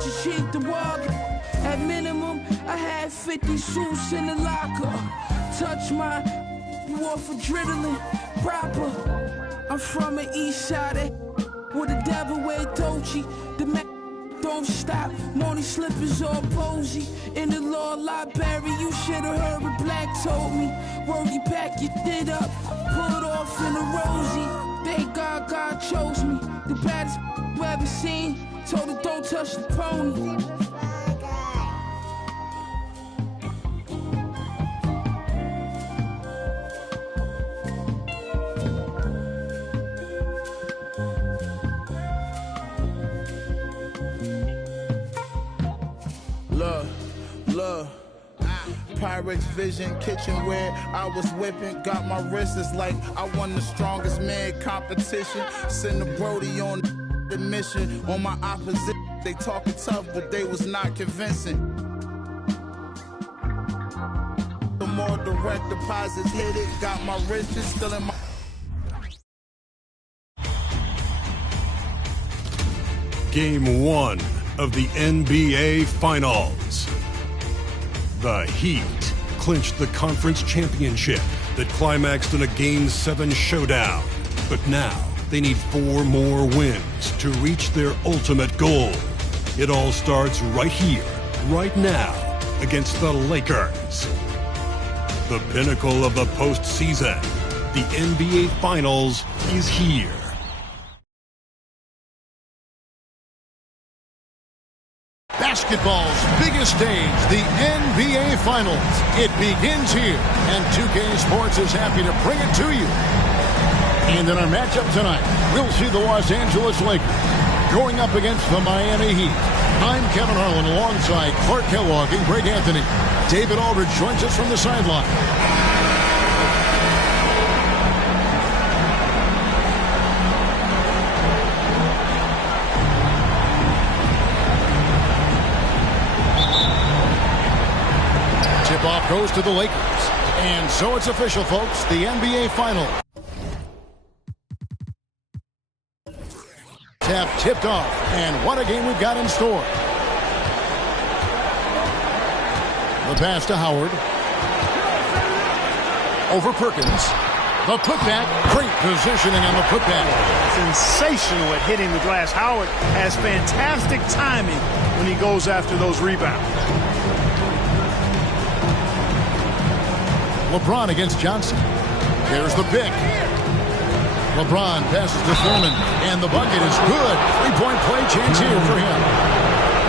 Just cheat the walk. At minimum, I had 50 suits in the locker. Touch my off adrenaline proper. I'm from the east side with the devil wear Dolce. The man don't stop. Money slippers all posy. In the law library, you should've heard what Black told me. Word you pack your shit up, pulled off in a rosy. Thank God God chose me. The baddest you ever seen. Told her don't touch the pony. Look, Pyrex Vision, kitchenware, I was whipping, got my wrist, it's like I won the strongest man competition. Send the Brody on the mission, on my opposition, they talking tough, but they was not convincing. The more direct deposits hit it, got my wrist just still in my... Game 1 of the NBA Finals. The Heat clinched the conference championship that climaxed in a Game 7 showdown. But now they need 4 more wins to reach their ultimate goal. It all starts right here, right now, against the Lakers. The pinnacle of the postseason, the NBA Finals, is here. Basketball's biggest stage, the NBA Finals. It begins here, and 2K Sports is happy to bring it to you. And in our matchup tonight, we'll see the Los Angeles Lakers going up against the Miami Heat. I'm Kevin Harlan alongside Clark Kellogg and Greg Anthony. David Aldridge joins us from the sideline. Tip-off goes to the Lakers. And so it's official, folks, the NBA Final. Tap tipped off, and what a game we've got in store. The pass to Howard. Over Perkins. The putback. Great positioning on the putback. Sensational at hitting the glass. Howard has fantastic timing when he goes after those rebounds. LeBron against Johnson. There's the pick. LeBron passes to Foreman, and the bucket is good. Three-point play chance here for him.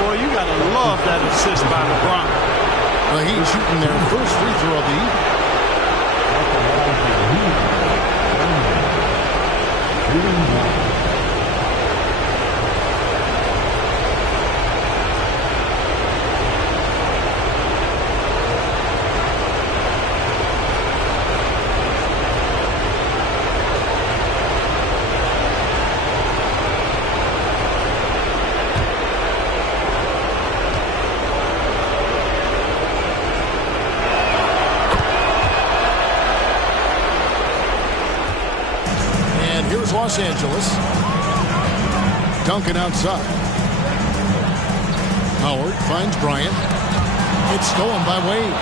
Boy, you got to love that assist by LeBron. The Heat shooting their first free throw of the evening. Los Angeles. Duncan outside. Howard finds Bryant. It's stolen by Wade.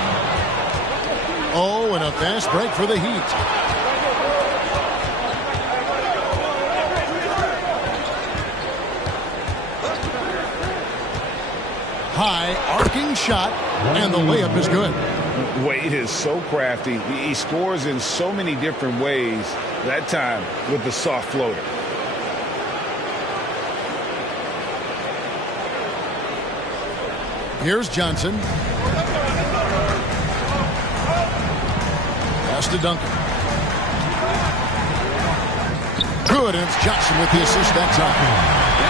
Oh, and a fast break for the Heat. High arcing shot, and the layup is good. Wade is so crafty. He scores in so many different ways. That time with the soft floater. Here's Johnson. Pass to Duncan. Good, and it's Johnson with the assist that time.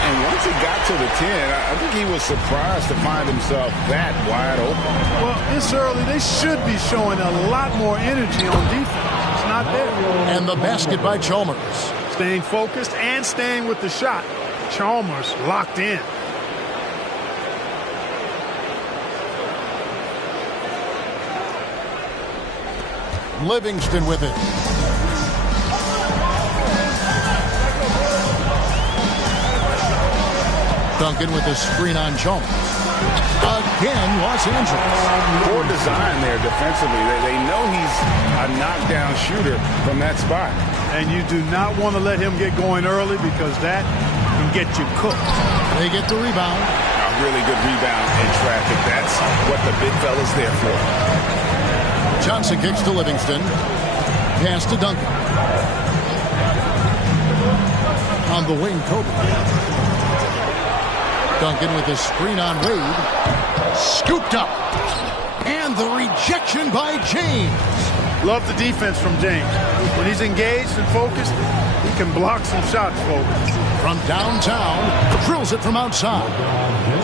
And once he got to the 10, I think he was surprised to find himself that wide open. Well, this early, they should be showing a lot more energy on defense. It's not there. And the basket by Chalmers. Staying focused and staying with the shot. Chalmers locked in. Livingston with it. Duncan with the screen on Jones. Again, Los Angeles. Poor design there defensively. They know he's a knockdown shooter from that spot. And you do not want to let him get going early because that can get you cooked. They get the rebound. A really good rebound in traffic. That's what the big fella's there for. Johnson kicks to Livingston. Pass to Duncan. On the wing, Kobe. Duncan with a screen on Wade. Scooped up. And the rejection by James. Love the defense from James. When he's engaged and focused, he can block some shots forward. From downtown, drills it from outside.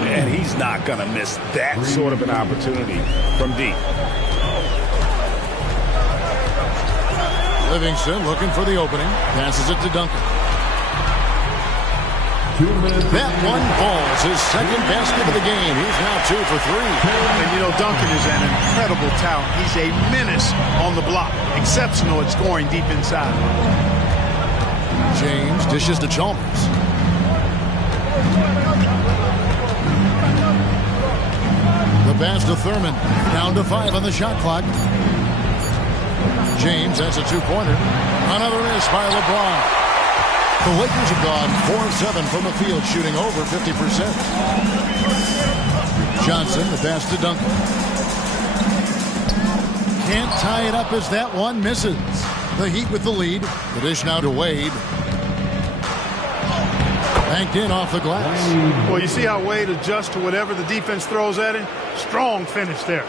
And he's not going to miss that sort of an opportunity from deep. Livingston looking for the opening. Passes it to Duncan. That one falls. His second basket of the game. He's now 2 for 3. And you know, Duncan is an incredible talent. He's a menace on the block. Exceptional at scoring deep inside. James dishes to Chalmers. The pass to Thurman. Down to 5 on the shot clock. James has a two-pointer. Another miss by LeBron. The Lakers have gone 4-7 from the field, shooting over 50%. Johnson, the pass to Duncan. Can't tie it up as that one misses. The Heat with the lead. The dish now to Wade. Banked in off the glass. Well, you see how Wade adjusts to whatever the defense throws at him? Strong finish there.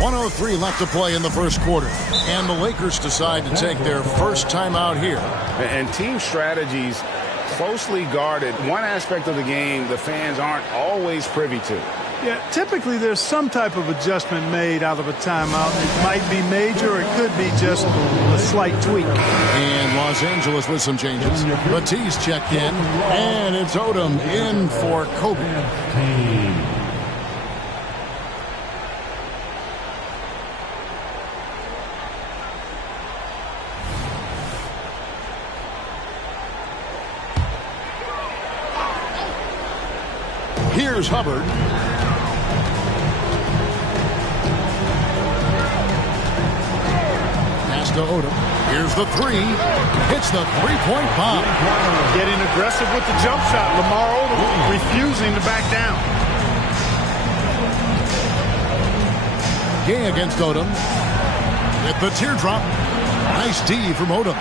.103 left to play in the first quarter. And the Lakers decide to take their first time out here. And team strategies closely guarded. One aspect of the game the fans aren't always privy to. Yeah, typically there's some type of adjustment made out of a timeout. It might be major, or it could be just a slight tweak. And Los Angeles with some changes. Batiste checked in, and it's Odom in for Kobe. Here's Hubbard. Pass to Odom. Here's the three. Hits the three-point bomb. Getting aggressive with the jump shot. Lamar Odom refusing to back down. Gay against Odom. With the teardrop. Nice D from Odom.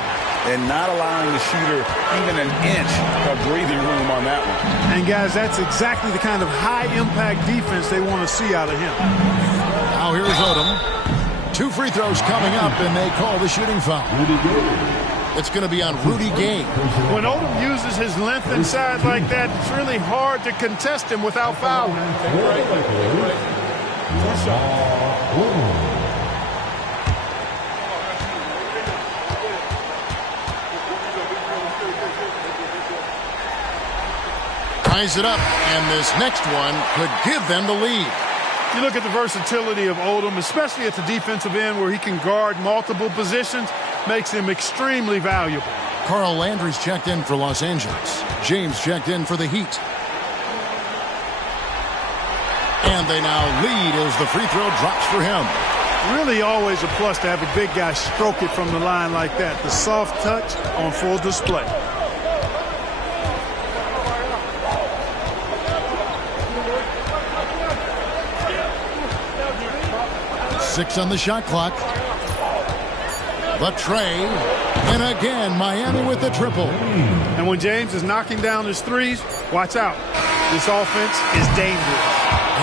And not allowing the shooter even an inch of breathing room on that one. And, guys, that's exactly the kind of high-impact defense they want to see out of him. Now here's Odom. 2 free throws coming up, and they call the shooting foul. It's going to be on Rudy Gay. When Odom uses his length inside like that, it's really hard to contest him without fouling. Ties it up, and this next one could give them the lead. You look at the versatility of Odom, especially at the defensive end where he can guard multiple positions, makes him extremely valuable. Carl Landry's checked in for Los Angeles. James checked in for the Heat. And they now lead as the free throw drops for him. Really always a plus to have a big guy stroke it from the line like that. The soft touch on full display. Six on the shot clock. The tray. And again, Miami with the triple. And when James is knocking down his threes, watch out. This offense is dangerous.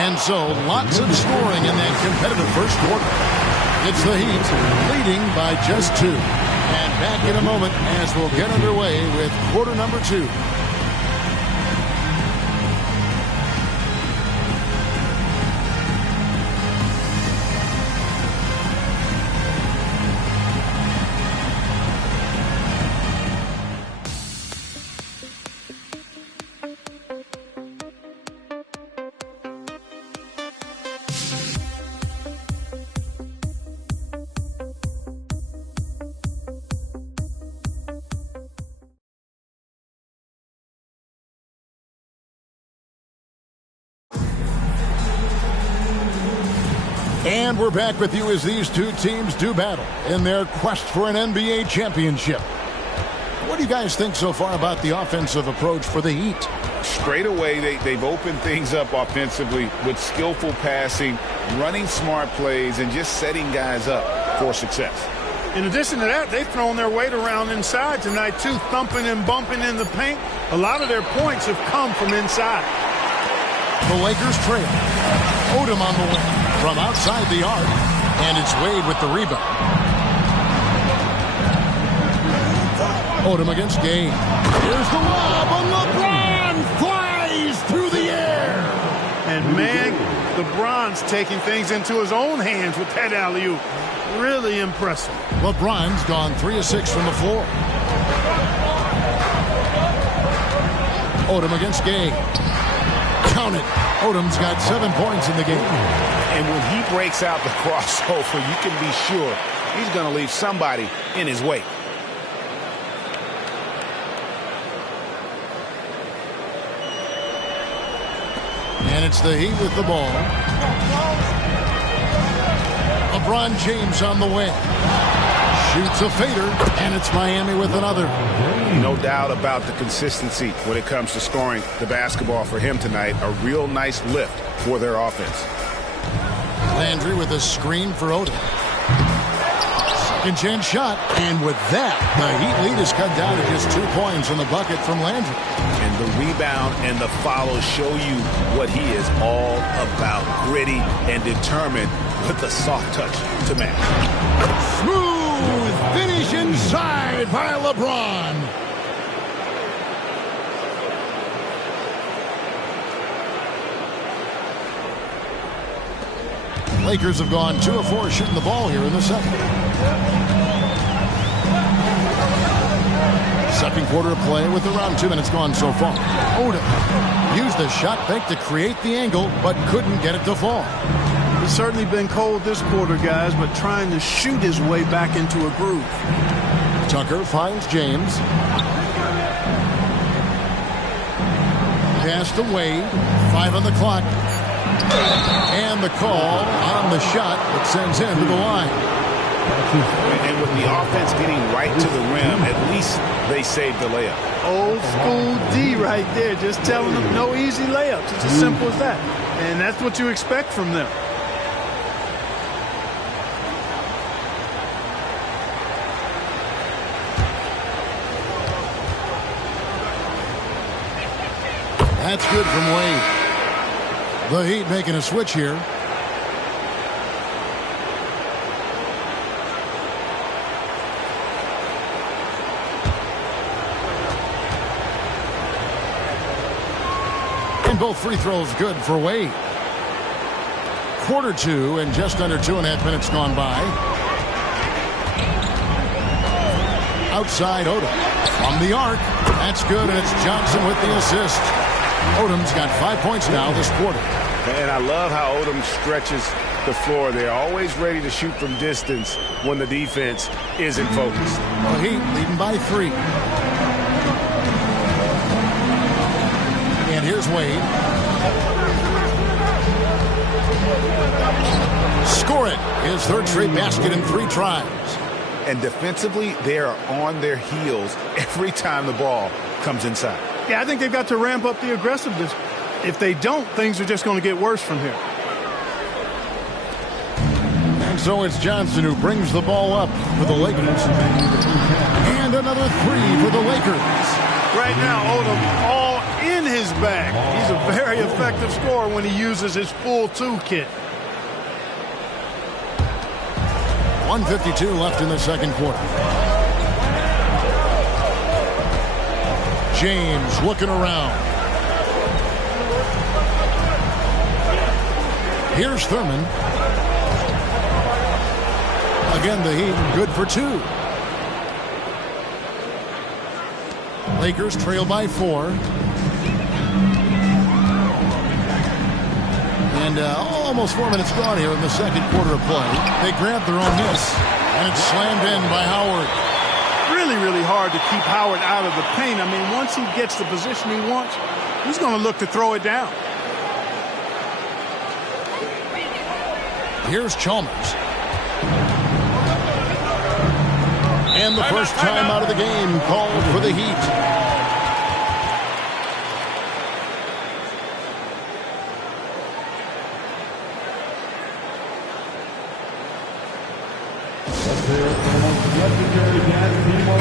And so, lots of scoring in that competitive first quarter. It's the Heat leading by just 2. And back in a moment as we'll get underway with quarter number 2. And we're back with you as these two teams do battle in their quest for an NBA championship. What do you guys think so far about the offensive approach for the Heat? Straight away, they've opened things up offensively with skillful passing, running smart plays, and just setting guys up for success. In addition to that, they've thrown their weight around inside tonight, too, thumping and bumping in the paint. A lot of their points have come from inside. The Lakers trail. Odom on the wing from outside the arc, and it's Wade with the rebound. Odom against Gay. Here's the lob, and LeBron flies through the air. And, man, LeBron's taking things into his own hands with that alley-oop. Really impressive. LeBron's gone 3 of 6 from the floor. Odom against Gay. Count it. Odom's got 7 points in the game. And when he breaks out the crossover, you can be sure he's going to leave somebody in his wake. And it's the Heat with the ball. LeBron James on the wing. Shoots a fader, and it's Miami with another. No doubt about the consistency when it comes to scoring the basketball for him tonight. A real nice lift for their offense. Landry with a screen for Odom. Second chance shot, and with that, the Heat lead is cut down to just 2 points in the bucket from Landry. And the rebound and the follow show you what he is all about. Gritty and determined with the soft touch to match. Smooth finish inside by LeBron. Lakers have gone 2 of 4 shooting the ball here in the second. Second quarter of play with around 2 minutes gone so far. Odom used the shot fake to create the angle, but couldn't get it to fall. It's certainly been cold this quarter, guys, but trying to shoot his way back into a groove. Tucker finds James. Pass to Wade. 5 on the clock. And the call on the shot that sends him to the line. And with the offense getting right to the rim, at least they saved the layup. Old school D right there, just telling them no easy layups. It's as simple as that. And that's what you expect from them. That's good from Wade. The Heat making a switch here. And both free throws good for Wade. Quarter 2 and just under 2.5 minutes gone by. Outside Odom. From the arc. That's good, and it's Johnson with the assist. Odom's got 5 points now this quarter. And I love how Odom stretches the floor. They're always ready to shoot from distance when the defense isn't focused. The Heat leading by 3. And here's Wade. Score it. His third straight basket in 3 tries. And defensively, they are on their heels every time the ball comes inside. Yeah, I think they've got to ramp up the aggressiveness. If they don't, things are just going to get worse from here. And so it's Johnson who brings the ball up for the Lakers. And another 3 for the Lakers. Right now, Odom all in his bag. He's a very effective scorer when he uses his full toolkit. 1:52 left in the second quarter. James looking around. Here's Thurman. Again, the Heat good for 2. Lakers trail by 4. And almost 4 minutes gone here in the second quarter of play. They grabbed their own miss, and it's slammed in by Howard. Really hard to keep Howard out of the paint. I mean, once he gets the position he wants, he's going to look to throw it down. Here's Chalmers. And the first time out of the game called for the Heat.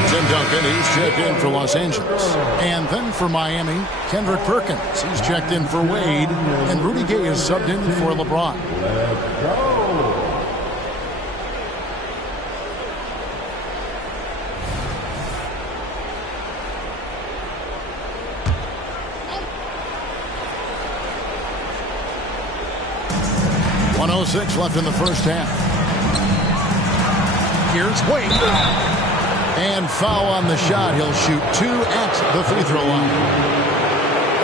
Tim Duncan, he's checked in for Los Angeles. And then for Miami, Kendrick Perkins. He's checked in for Wade. And Rudy Gay is subbed in for LeBron. Let's go. .106 left in the first half. Here's Wade. And foul on the shot. He'll shoot 2 at the free throw line.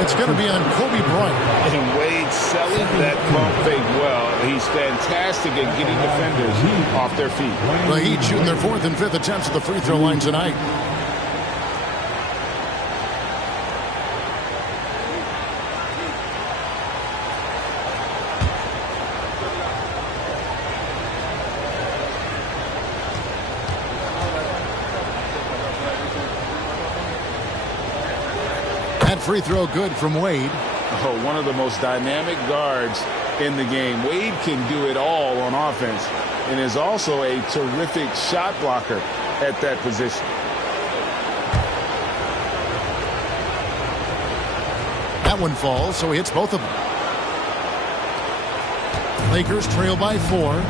It's going to be on Kobe Bryant. And Wade selling that pump fake well. He's fantastic at getting defenders off their feet. The Heat shooting their 4th and 5th attempts at the free throw line tonight. Free throw good from Wade. Oh, one of the most dynamic guards in the game. Wade can do it all on offense and is also a terrific shot blocker at that position. That one falls, so he hits both of them. Lakers trail by 4.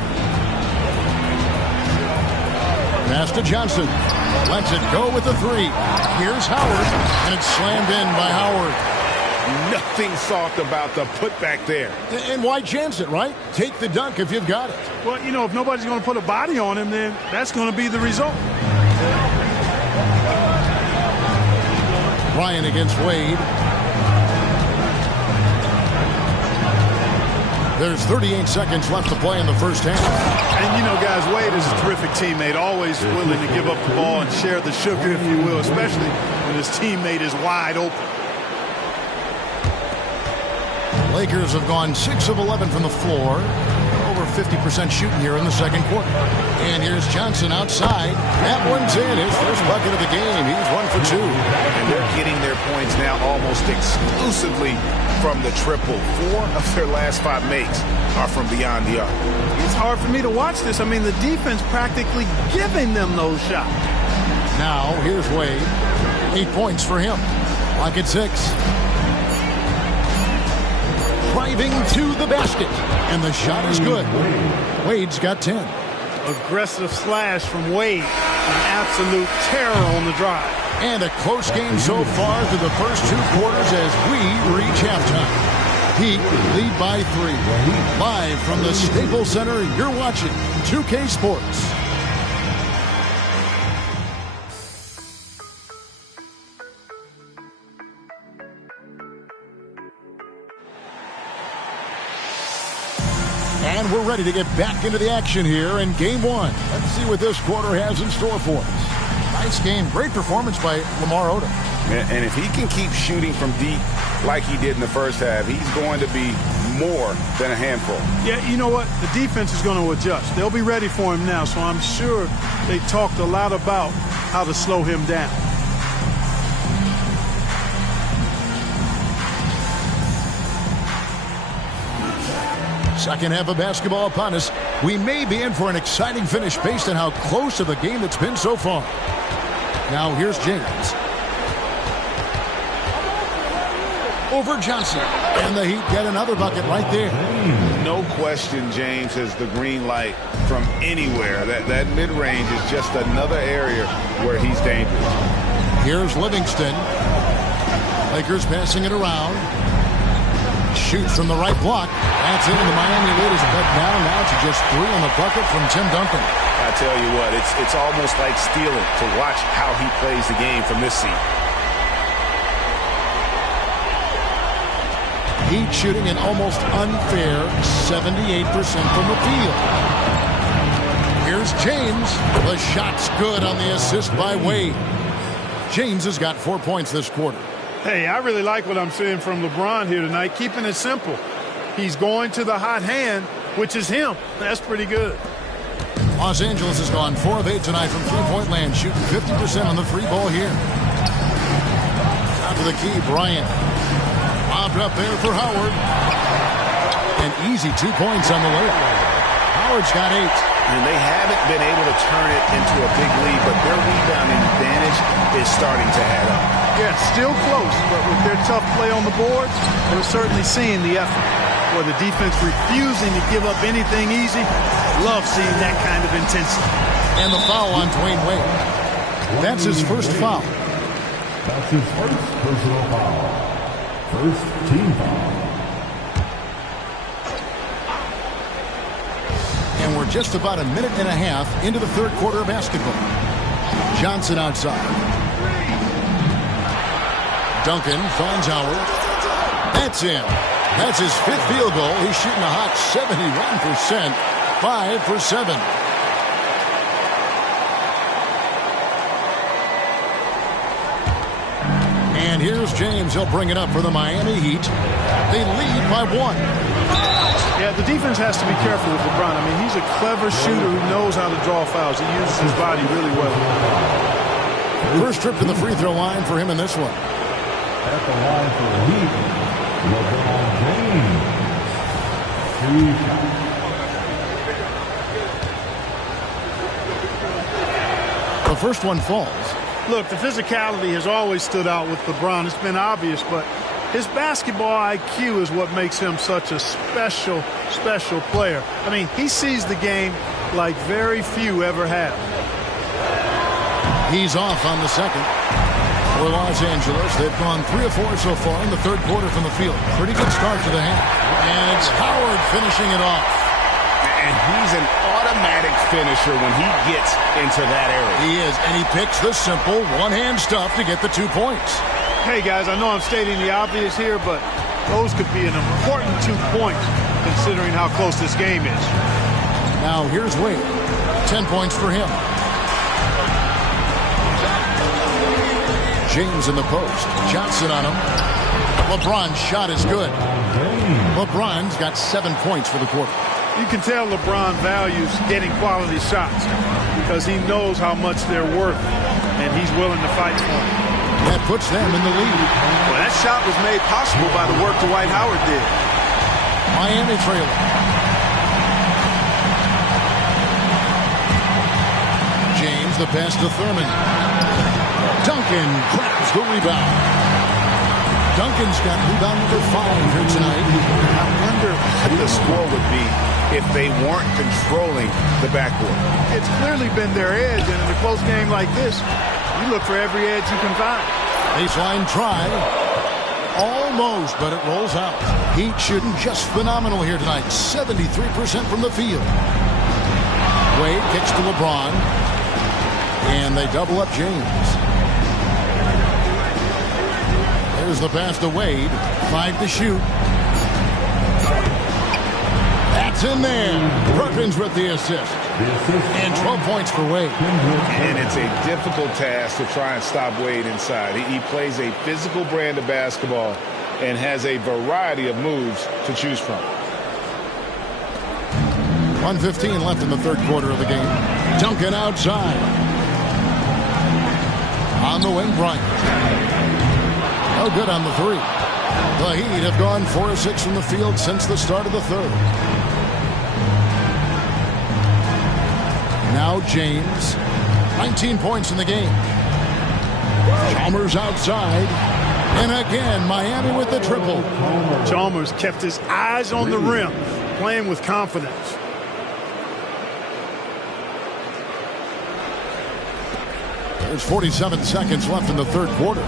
Pass to Johnson. Lets it go with the 3. Here's Howard, and it's slammed in by Howard. Nothing soft about the putback there. And why chance it, right? Take the dunk if you've got it. Well, you know, if nobody's going to put a body on him, then that's going to be the result. Ryan against Wade. There's 38 seconds left to play in the first half. And, you know, guys, Wade is a terrific teammate, always willing to give up the ball and share the sugar, if you will, especially when his teammate is wide open. Lakers have gone 6 of 11 from the floor. Over 50% shooting here in the second quarter. And here's Johnson outside. That one's in. His first bucket of the game. He's 1 for 2. And they're getting their points now almost exclusively from the triple. 4 of their last 5 makes are from beyond the arc. It's hard for me to watch this. I mean, the defense practically giving them those shots. Now, here's Wade. 8 points for him. Clock at 6. Driving to the basket. And the shot is good. Wade's got 10. Aggressive slash from Wade. An absolute terror on the drive. And a close game so far through the first 2 quarters as we reach halftime. Heat lead by 3. Live from the Staples Center, you're watching 2K Sports. And we're ready to get back into the action here in Game 1. Let's see what this quarter has in store for us. Nice game. Great performance by Lamar Odom. And if he can keep shooting from deep like he did in the first half, he's going to be more than a handful. Yeah, you know what? The defense is going to adjust. They'll be ready for him now, so I'm sure they talked a lot about how to slow him down. Second half of basketball upon us. We may be in for an exciting finish based on how close of the game it's been so far. Now here's James. Over Johnson. And the Heat get another bucket right there. No question James has the green light from anywhere. That mid-range is just another area where he's dangerous. Here's Livingston. Lakers passing it around. Shoots from the right block. That's it, and the Miami lead is cut down now to just 3 on the bucket from Tim Duncan. I tell you what, it's almost like stealing to watch how he plays the game from this seat. Heat shooting an almost unfair 78% from the field. Here's James. The shot's good on the assist by Wade. James has got 4 points this quarter. Hey, I really like what I'm seeing from LeBron here tonight, keeping it simple. He's going to the hot hand, which is him. That's pretty good. Los Angeles has gone 4 of 8 tonight from three-point land, shooting 50% on the free ball here. Out to the key, Bryant. Lobbed up there for Howard. An easy 2 points on the layup. Howard's got 8. And they haven't been able to turn it into a big lead, but their rebounding advantage is starting to add up. Yeah, still close, but with their tough play on the boards, we're certainly seeing the effort. For the defense refusing to give up anything easy, love seeing that kind of intensity. And the foul on Dwayne Wade. That's his first foul. That's his first personal foul. First team foul. And we're just about a minute and a half into the third quarter of basketball. Johnson outside. Duncan finds Howard. That's in. That's his 5th field goal. He's shooting a hot 71%. 5 for 7. And here's James. He'll bring it up for the Miami Heat. They lead by 1. Yeah, the defense has to be careful with LeBron. I mean, he's a clever shooter who knows how to draw fouls. He uses his body really well. First trip to the free throw line for him in this one. At the line for the Heat, LeBron James. 3 shots. The first one falls. Look, the physicality has always stood out with LeBron. It's been obvious, but his basketball IQ is what makes him such a special player. I mean, he sees the game like very few ever have. He's off on the second. For Los Angeles, they've gone 3 of 4 so far in the third quarter from the field. Pretty good start to the half. And it's Howard finishing it off. And he's an automatic finisher when he gets into that area. He is, and he picks the simple one-hand stuff to get the 2 points. Hey, guys, I know I'm stating the obvious here, but those could be an important 2 points considering how close this game is. Now, here's Wade. 10 points for him. James in the post. Johnson on him. LeBron's shot is good. LeBron's got 7 points for the quarter. You can tell LeBron values getting quality shots because he knows how much they're worth, and he's willing to fight for them. That puts them in the lead. Well, that shot was made possible by the work Dwight Howard did. Miami trailing. James, the pass to Thurman. Duncan grabs the rebound. Duncan's got rebound number 5 here tonight. I wonder what the score would be if they weren't controlling the backcourt. It's clearly been their edge, and in a close game like this, you look for every edge you can find. Baseline try. Almost, but it rolls out. Heat shooting just phenomenal here tonight. 73% from the field. Wade kicks to LeBron. And they double up James. There's the pass to Wade. 5 to shoot. That's in there. Perkins with the assist. And 12 points for Wade. And it's a difficult task to try and stop Wade inside. He plays a physical brand of basketball and has a variety of moves to choose from. 1:15 left in the third quarter of the game. Duncan outside. On the wing, Bryant. No good on the 3. The Heat have gone 4 of 6 from the field since the start of the third. Now James. 19 points in the game. Chalmers outside. And again, Miami with the triple. Chalmers kept his eyes on the rim, playing with confidence. There's 47 seconds left in the third quarter.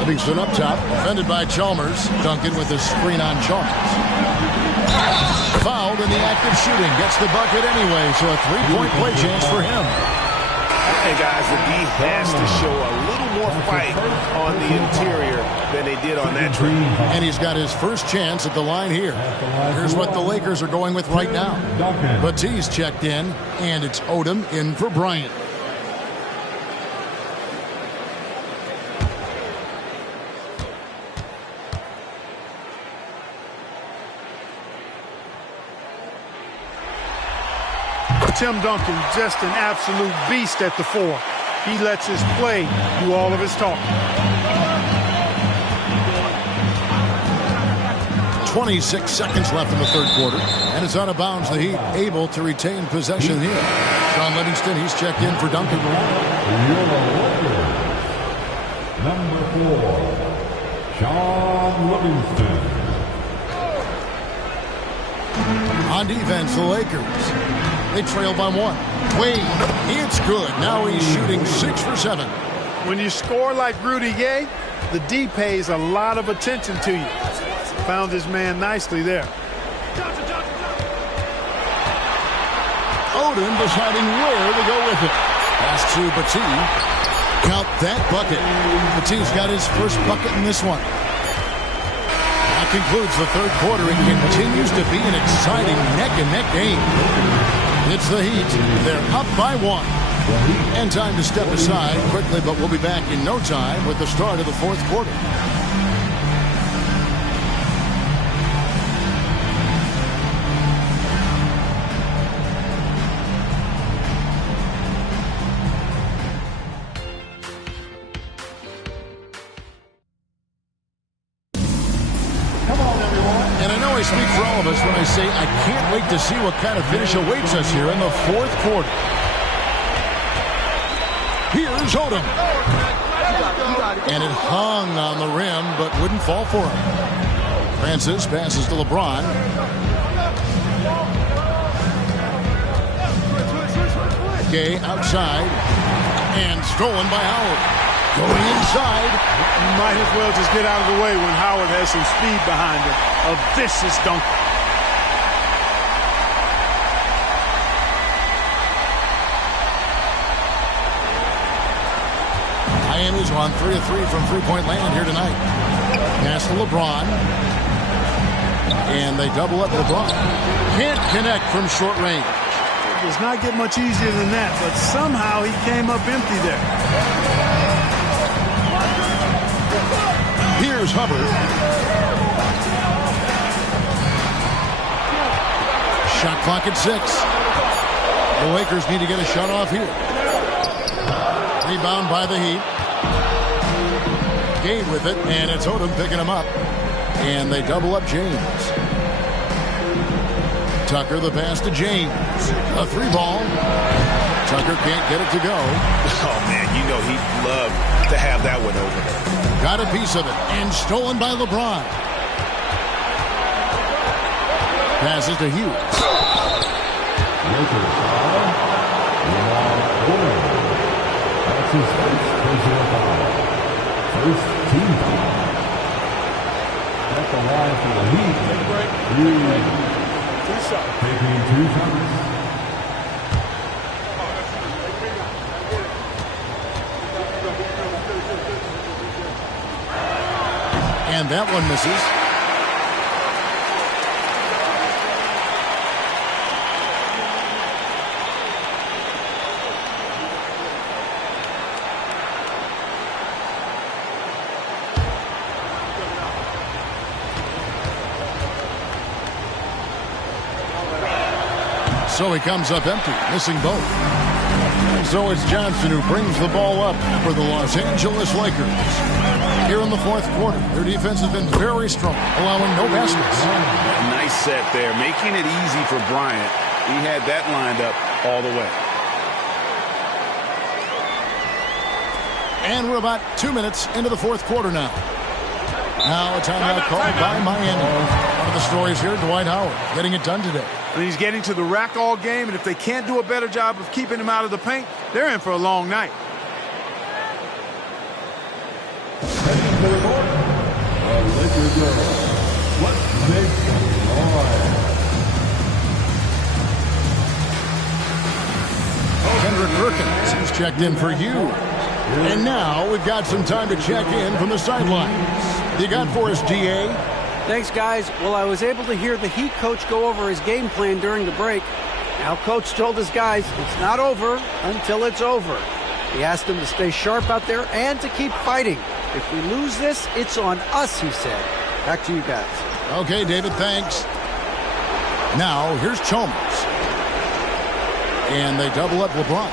Livingston up top, defended by Chalmers. Duncan with his screen on Chalmers. Fouled in the act of shooting. Gets the bucket anyway, so a 3-point play chance for him. And guys, the D has to show a little more fight on the interior than they did on that trip. And he's got his first chance at the line here. Here's what the Lakers are going with right now. Batiste checked in, and it's Odom in for Bryant. Tim Duncan, just an absolute beast at the 4. He lets his play do all of his talking. 26 seconds left in the third quarter, and it's out of bounds. The Heat able to retain possession here. Shaun Livingston, he's checked in for Duncan. Number 4, Shaun Livingston. On defense, the Lakers. They trail by 1. Wade, it's good. Now he's shooting 6 for 7. When you score like Rudy Gay, the D pays a lot of attention to you. Found his man nicely there. Odom deciding where to go with it. Pass to Batum. Count that bucket. Batum's got his first bucket in this one. That concludes the third quarter. It continues to be an exciting neck-and-neck game. It's the Heat. They're up by 1. And time to step aside quickly, but we'll be back in no time with the start of the fourth quarter. Speak for all of us when I say I can't wait to see what kind of finish awaits us here in the fourth quarter. Here's Odom. And it hung on the rim, but wouldn't fall for him. Francis passes to LeBron. Gay outside. And stolen by Howard. Going inside. Might as well just get out of the way when Howard has some speed behind him. A vicious dunk. Miami's on 3 of 3 from three-point land here tonight. Pass to LeBron. And they double up LeBron. Can't connect from short range. It does not get much easier than that, but somehow he came up empty there. Here's Hubbard. Shot clock at 6. The Lakers need to get a shot off here. Rebound by the Heat. Gabe with it, and it's Odom picking him up. And they double up James. Tucker, the pass to James. A 3-ball. Tucker can't get it to go. Oh, man, you know he'd love to have that one over. Got a piece of it, and stolen by LeBron. Passes to Hughes. Lakers foul. That's his first personal foul. First team foul. At the line for the Heat. Take a break. Taking 2 shots. And that one misses. So he comes up empty, missing both. So it's Johnson who brings the ball up for the Los Angeles Lakers. Here in the fourth quarter, their defense has been very strong, allowing no baskets. Nice set there, making it easy for Bryant. He had that lined up all the way. And we're about 2 minutes into the fourth quarter now. Now a timeout called by Miami. One of the stories here, Dwight Howard getting it done today. And he's getting to the rack all game, and if they can't do a better job of keeping him out of the paint, they're in for a long night. Heading to the court, the Lakers girls. Let's make some noise. Kendrick Perkins, he's checked in for you. And now we've got some time to check in from the sidelines. You got for us, DA? Thanks, guys. Well, I was able to hear the Heat coach go over his game plan during the break. Now, coach told his guys it's not over until it's over. He asked them to stay sharp out there and to keep fighting. If we lose this, it's on us, he said. Back to you guys. Okay, David, thanks. Now, here's Chalmers. And they double up LeBron.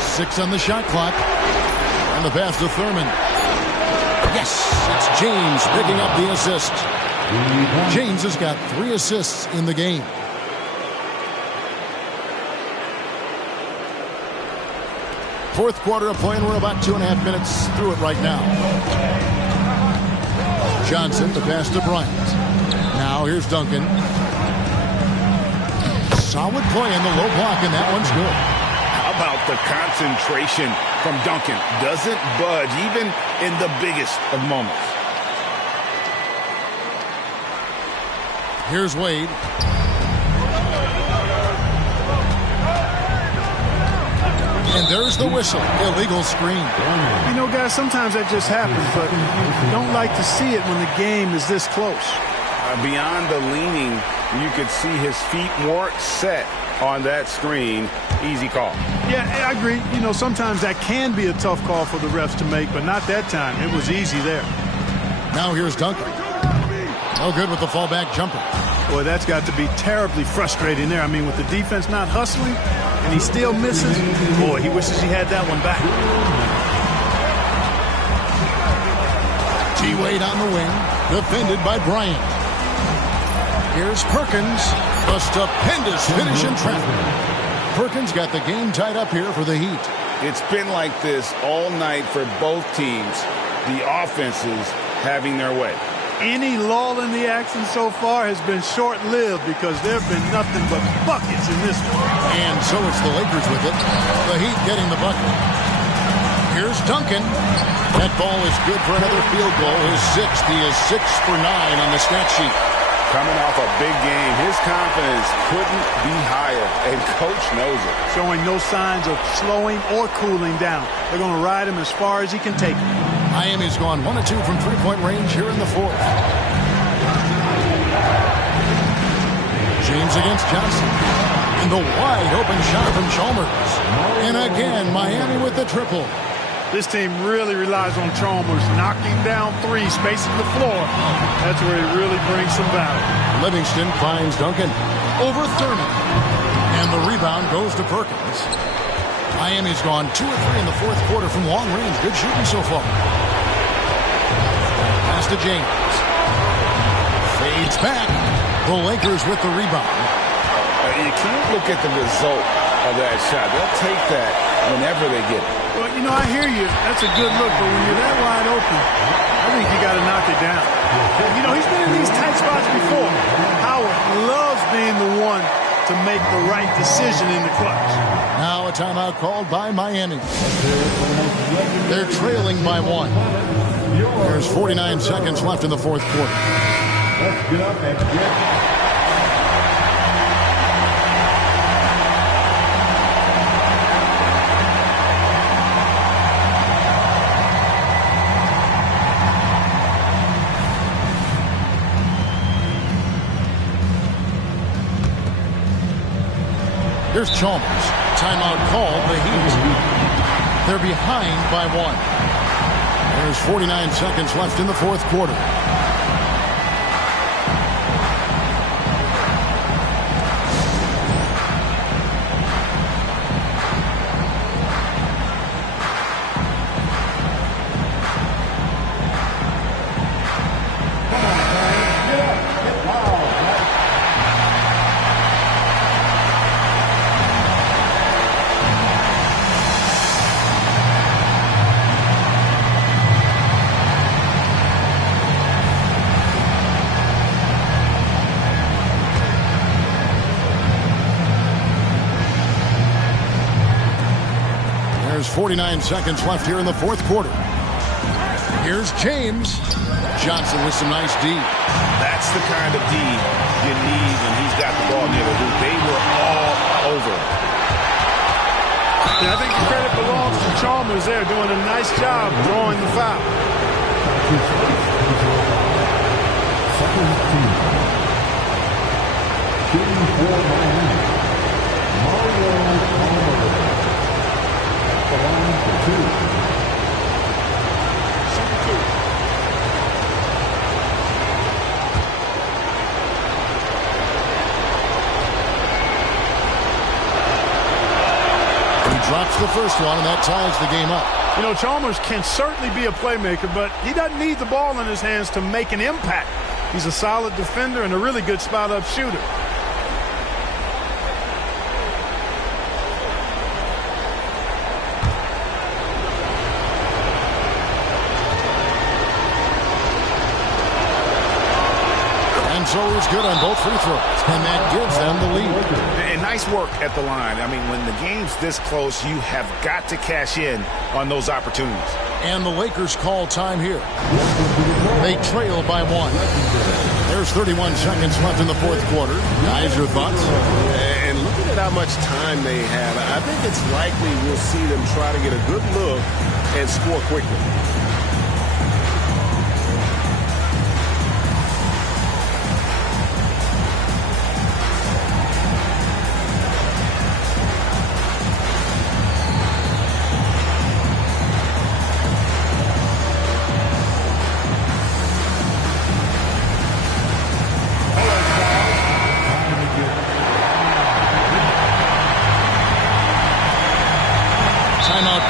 6 on the shot clock. And the pass to Thurman. Yes, it's James picking up the assist. James has got 3 assists in the game. Fourth quarter of play, and we're about 2.5 minutes through it right now. Johnson, the pass to Bryant. Now here's Duncan. Solid play in the low block, and that one's good. How about the concentration from Duncan? Doesn't budge, even in the biggest of moments. Here's Wade. And there's the whistle. Illegal screen. You know, guys, sometimes that just happens, but you don't like to see it when the game is this close. Beyond the leaning, you could see his feet weren't set on that screen. Easy call. Yeah, I agree. You know, sometimes that can be a tough call for the refs to make, but not that time. It was easy there. Now here's Duncan. No good with the fallback jumper. Boy, that's got to be terribly frustrating there. I mean, with the defense not hustling, and he still misses, boy, he wishes he had that one back. T-Wade on the wing, defended by Bryant. Here's Perkins. A stupendous finish in traffic. Perkins got the game tied up here for the Heat. It's been like this all night for both teams. The offenses having their way. Any lull in the action so far has been short-lived because there have been nothing but buckets in this one. And so it's the Lakers with it. The Heat getting the bucket. Here's Duncan. That ball is good for another field goal. His 6th. He is 6 for 9 on the stat sheet. Coming off a big game, his confidence couldn't be higher, and coach knows it. Showing no signs of slowing or cooling down. They're going to ride him as far as he can take him. Miami's gone 1 of 2 from three-point range here in the fourth. James against Johnson. And the wide-open shot from Chalmers. And again, Miami with the triple. This team really relies on Chalmers knocking down threes, spacing the floor. That's where he really brings some value. Livingston finds Duncan over Thurman. And the rebound goes to Perkins. Miami's gone 2 of 3 in the fourth quarter from long range. Good shooting so far. Pass to James. Fades back. The Lakers with the rebound. You can't look at the result of that shot. They'll take that whenever they get it. Well, you know, I hear you. That's a good look, but when you're that wide open, I think you got to knock it down. You know, he's been in these tight spots before. Howard loves being the one to make the right decision in the clutch. Now a timeout called by Miami. They're trailing by 1. There's 49 seconds left in the fourth quarter. Let's get up and get. Here's Chalmers. Timeout called the Heat. They're behind by 1. There's 49 seconds left in the fourth quarter. There's 49 seconds left here in the fourth quarter. Here's James. Johnson with some nice D. That's the kind of D you need when he's got the ball near the hoop. They were all over. Yeah, I think the credit belongs to Chalmers there, doing a nice job drawing the foul. Second team. Shooting for Miami. Mario Chalmers. The line for 2. Drops the first one, and that ties the game up. You know, Chalmers can certainly be a playmaker, but he doesn't need the ball in his hands to make an impact. He's a solid defender and a really good spot-up shooter. And so he's good on both free throws, and that gives them the lead. And nice work at the line. I mean, when the game's this close, you have got to cash in on those opportunities. And the Lakers call time here. They trail by 1. There's 31 seconds left in the fourth quarter. Guys, your thoughts? And looking at how much time they have, I think it's likely we'll see them try to get a good look and score quickly.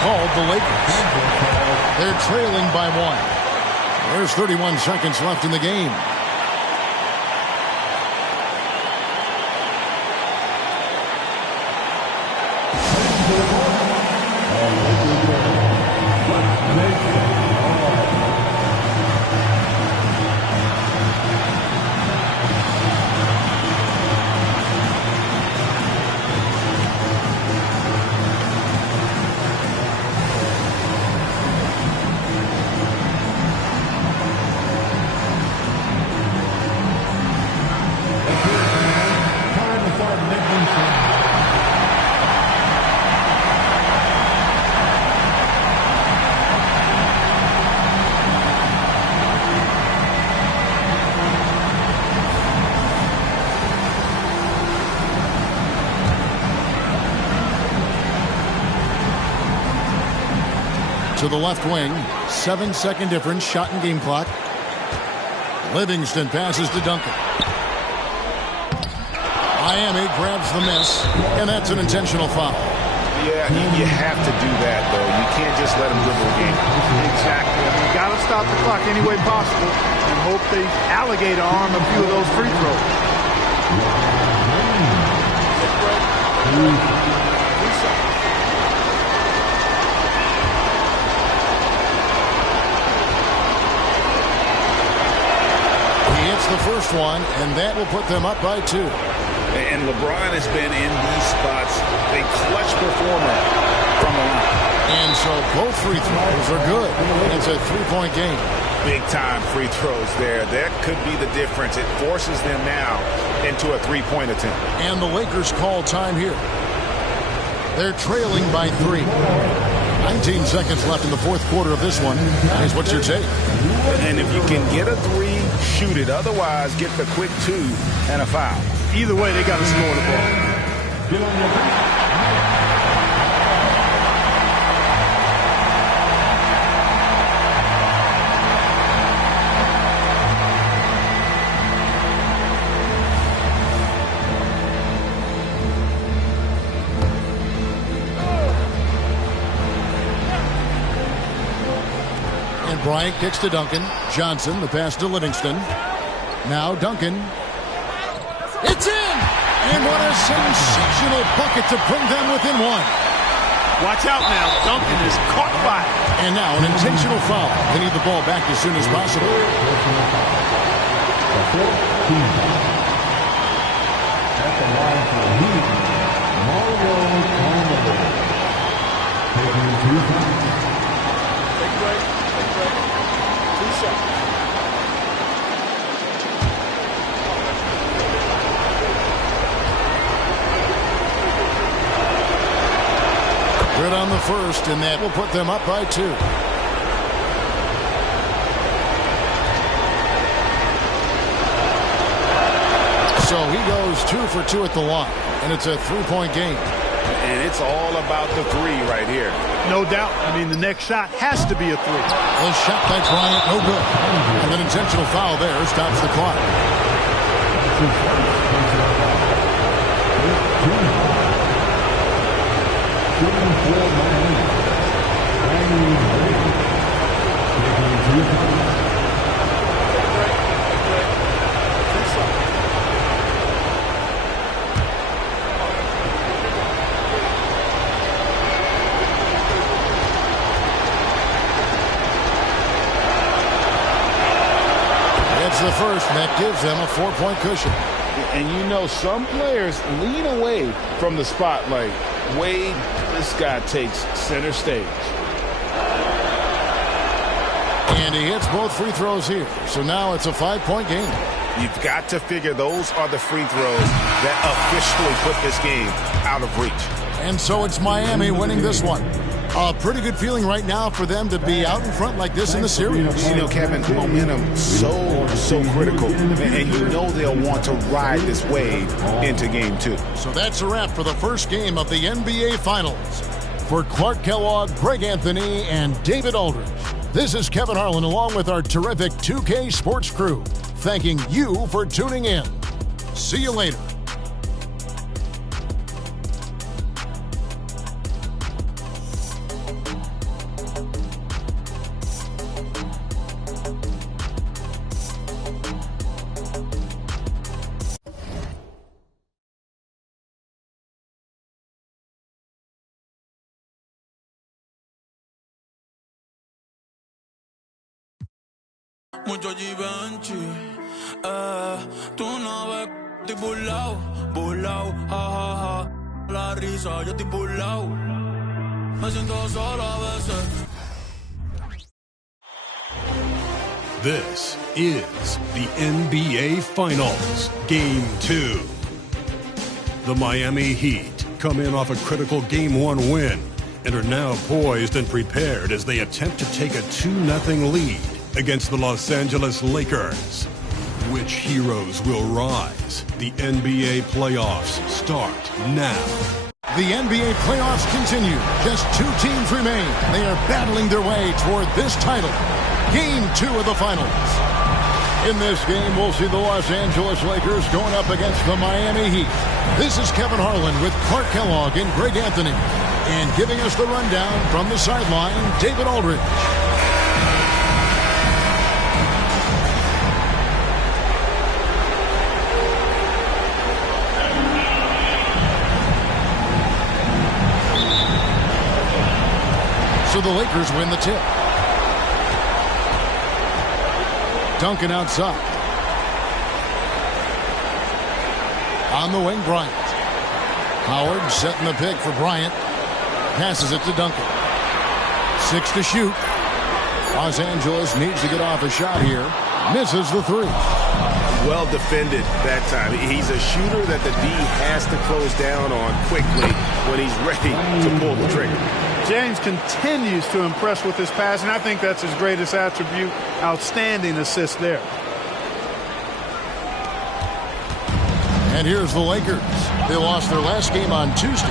Called the Lakers. They're trailing by 1. There's 31 seconds left in the game. To the left wing, 7-second difference, shot and game clock. Livingston passes to Duncan. Miami grabs the miss, and that's an intentional foul. Yeah, you have to do that, though. You can't just let them dribble the game. Exactly. I mean, you got to stop the clock any way possible and hope they alligator arm a few of those free throws. The first one, and that will put them up by 2. And LeBron has been in these spots a clutch performer from the line. And so both free throws are good. It's a 3-point game. Big-time free throws there. That could be the difference. It forces them now into a 3-point attempt. And the Lakers call time here. They're trailing by 3. 19 seconds left in the fourth quarter of this one. Guys, what's your take? And if you can get a 3, shoot it. Otherwise, get the quick 2 and a foul. Either way, they got to score the ball. Bryant kicks to Duncan. Johnson, the pass to Livingston. Now Duncan. It's in! And what a sensational bucket to bring them within 1. Watch out now. Duncan is caught by it. And now an intentional foul. They need the ball back as soon as possible. At the line for the Heat, Mario Chalmers. Taking 2 fouls. Good on the first, and that will put them up by 2. So he goes 2 for 2 at the line, and it's a 3-point game. And it's all about the 3 right here. No doubt. I mean, the next shot has to be a 3. The shot by Bryant, no good. And an intentional foul there stops the clock. for Miami, Dwyane Wade. Taking 2 fouls. The first, and that gives them a 4-point cushion. And you know, some players lean away from the spotlight. Wade, this guy takes center stage. And he hits both free throws here. So now it's a 5-point game. You've got to figure those are the free throws that officially put this game out of reach. And so it's Miami winning this one. A pretty good feeling right now for them to be out in front like this in the series. You know, Kevin, momentum so critical. And you know they'll want to ride this wave into game 2. So that's a wrap for the first game of the NBA Finals. For Clark Kellogg, Greg Anthony, and David Aldridge, this is Kevin Harlan along with our terrific 2K Sports crew, thanking you for tuning in. See you later. Mucho Givenchy, tú no ves, estoy burlao, jajaja, la risa, yo estoy burlao, me siento solo a veces. This is the NBA Finals, Game 2. The Miami Heat come in off a critical Game 1 win and are now poised and prepared as they attempt to take a 2-0 lead against the Los Angeles Lakers. Which heroes will rise? The NBA playoffs start now. The NBA playoffs continue. Just 2 teams remain. They are battling their way toward this title. Game 2 of the Finals. In this game, we'll see the Los Angeles Lakers going up against the Miami Heat. This is Kevin Harlan with Clark Kellogg and Greg Anthony. And giving us the rundown from the sideline, David Aldridge. So the Lakers win the tip. Duncan outside. On the wing, Bryant. Howard setting the pick for Bryant. Passes it to Duncan. 6 to shoot. Los Angeles needs to get off a shot here. Misses the 3. Well defended that time. He's a shooter that the D has to close down on quickly when he's ready to pull the trigger. James continues to impress with his passing. I think that's his greatest attribute. Outstanding assist there. And here's the Lakers. They lost their last game on Tuesday.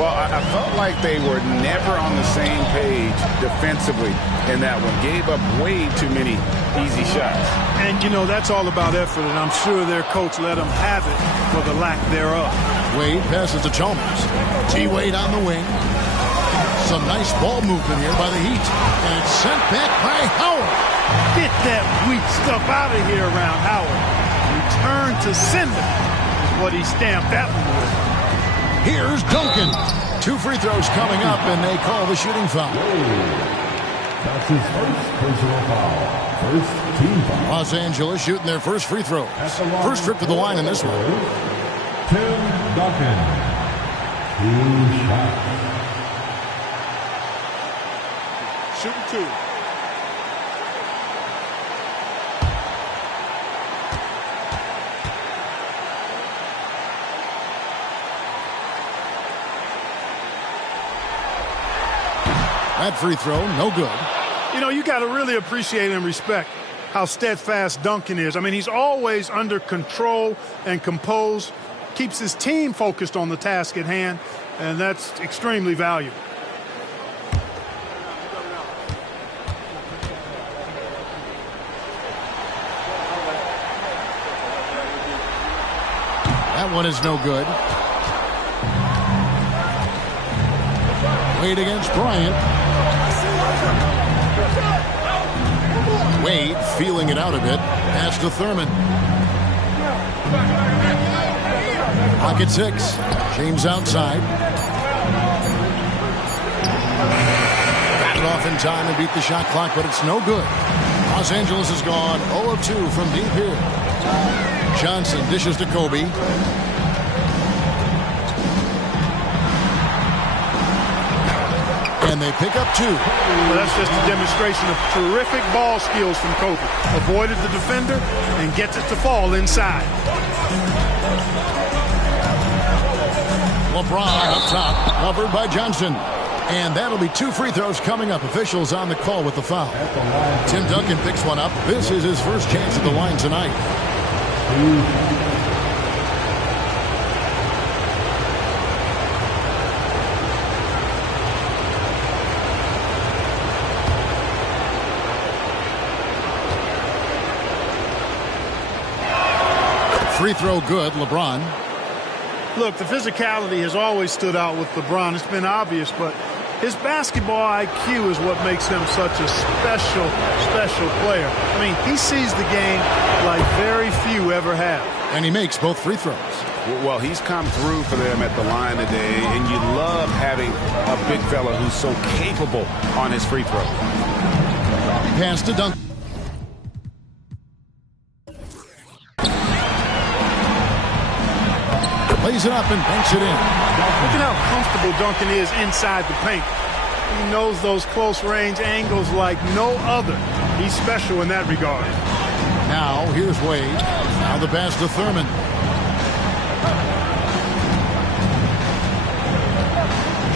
Well, I felt like they were never on the same page defensively in that one. Gave up way too many easy shots. And, you know, that's all about effort, and I'm sure their coach let them have it for the lack thereof. Wade passes to Chalmers. T-Wade on the wing. Some nice ball movement here by the Heat. And it's sent back by Howard. Get that weak stuff out of here around Howard. Return to sender is what he stamped that one with. Here's Duncan. 2 free throws coming up, and they call the shooting foul. That's his first personal foul. First team foul. Los Angeles shooting their first free throws. First trip to the line in this one. Tim Duncan. 2 shots. Shooting 2. That free throw, no good. You know, you got to really appreciate and respect how steadfast Duncan is. I mean, he's always under control and composed, keeps his team focused on the task at hand, and that's extremely valuable. That one is no good. Wade against Bryant. Wade feeling it out a bit. Pass to Thurman. Pocket 6. James outside. Got it off in time to beat the shot clock, but it's no good. Los Angeles has gone 0 of 2 from deep here. Johnson dishes to Kobe. And they pick up 2. Well, that's just a demonstration of terrific ball skills from Kobe. Avoided the defender and gets it to fall inside. LeBron up top, covered by Johnson. And that'll be 2 free throws coming up. Officials on the call with the foul. Tim Duncan picks one up. This is his first chance at the line tonight. Free throw good, LeBron. Look, the physicality has always stood out with LeBron. It's been obvious, but his basketball IQ is what makes him such a special player. I mean, he sees the game like very few ever have. And he makes both free throws. Well, he's come through for them at the line today, and you love having a big fella who's so capable on his free throw. Pass to Duncan. Lays it up and banks it in. Look at how comfortable Duncan is inside the paint. He knows those close range angles like no other. He's special in that regard. Now, here's Wade. Now the pass to Thurman.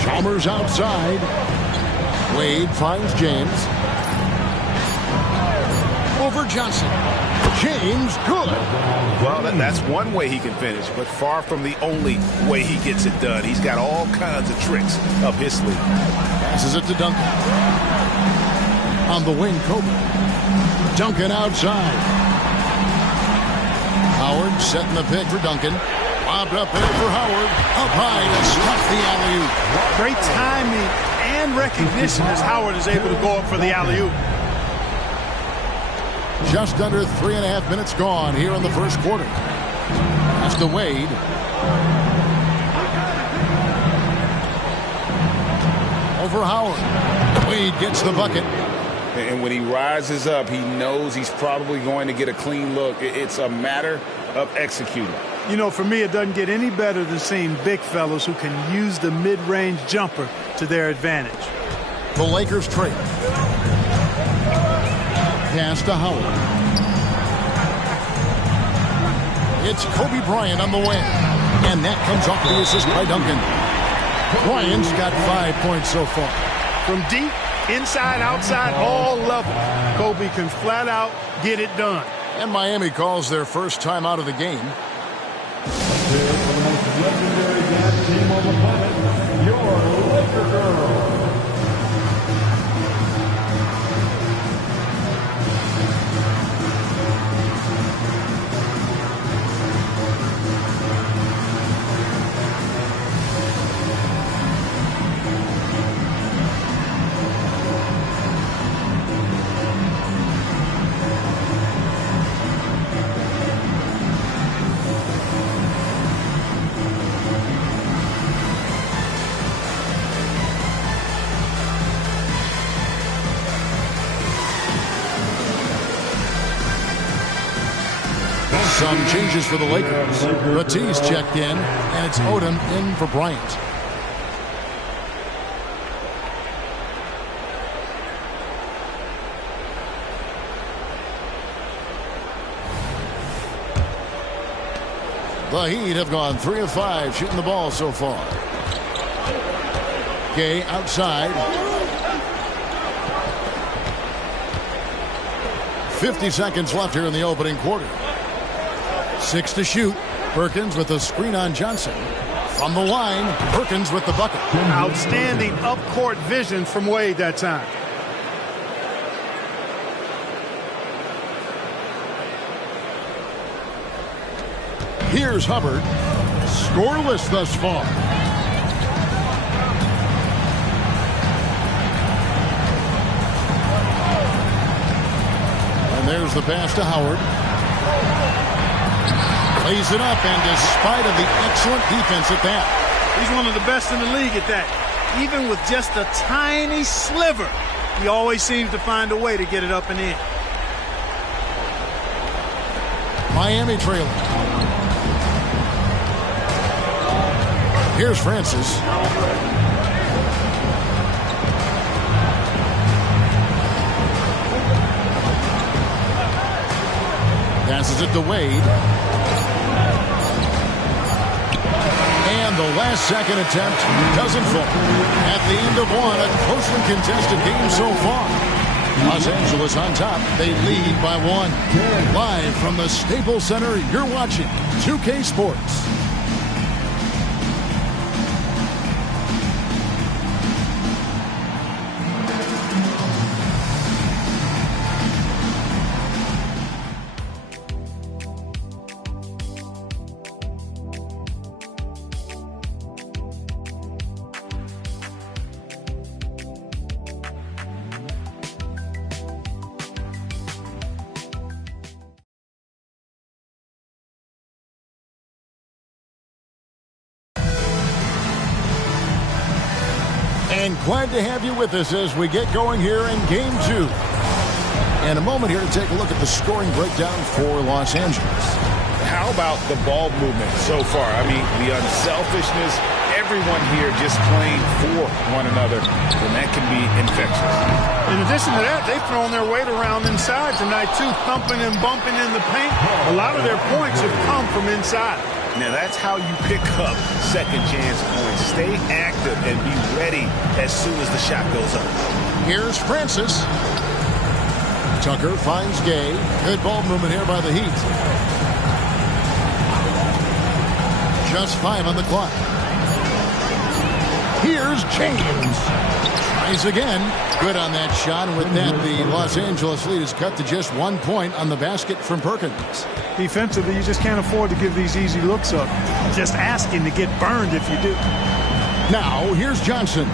Chalmers outside. Wade finds James. Over Johnson. James, good. Well, that's one way he can finish, but far from the only way he gets it done. He's got all kinds of tricks up his sleeve. Passes it to Duncan. On the wing, Kobe. Duncan outside. Howard setting the pick for Duncan. Lobbed up there for Howard. Up high to stuff the alley-oop. Great timing and recognition as Howard is able to go up for the alley-oop. Just under 3.5 minutes gone here in the first quarter. That's to Wade. Over Howard. Wade gets the bucket. And when he rises up, he knows he's probably going to get a clean look. It's a matter of executing. You know, for me, it doesn't get any better than seeing big fellas who can use the mid-range jumper to their advantage. The Lakers trail. Pass to Howard. It's Kobe Bryant on the wing. And that comes off the assist by Duncan. Bryant's got 5 points so far. From deep, inside, outside, all levels, Kobe can flat out get it done. And Miami calls their first time out of the game. Legendary dance team on the planet, your Laker Girls. Some changes for the Lakers. Batiste checked in, and it's Odom in for Bryant. The Heat have gone 3 of 5 shooting the ball so far. Gay outside. 50 seconds left here in the opening quarter. 6 to shoot. Perkins with a screen on Johnson. From the line, Perkins with the bucket. Outstanding up-court vision from Wade that time. Here's Hubbard. Scoreless thus far. There's the pass to Howard. Lays it up, and despite of the excellent defense at that. He's one of the best in the league at that. Even with just a tiny sliver, he always seems to find a way to get it up and in. Miami trailing. Here's Francis. Passes it to Wade. And the last second attempt doesn't fall. At the end of one, a closely contested game so far. Los Angeles on top. They lead by 1. Live from the Staples Center, you're watching 2K Sports. And glad to have you with us as we get going here in Game 2. And a moment here to take a look at the scoring breakdown for Los Angeles. How about the ball movement so far? I mean, the unselfishness, everyone here just playing for one another, and that can be infectious. In addition to that, they've thrown their weight around inside tonight, too, thumping and bumping in the paint. A lot of their points have come from inside. Now, that's how you pick up second chance points. Stay active and be ready as soon as the shot goes up. Here's Francis. Tucker finds Gay. Good ball movement here by the Heat. Just 5 on the clock. Here's James. Tries again. Good on that shot. And with that, the Los Angeles lead is cut to just 1 point on the basket from Perkins. Defensively, you just can't afford to give these easy looks up. Just asking to get burned if you do. Now, here's Johnson.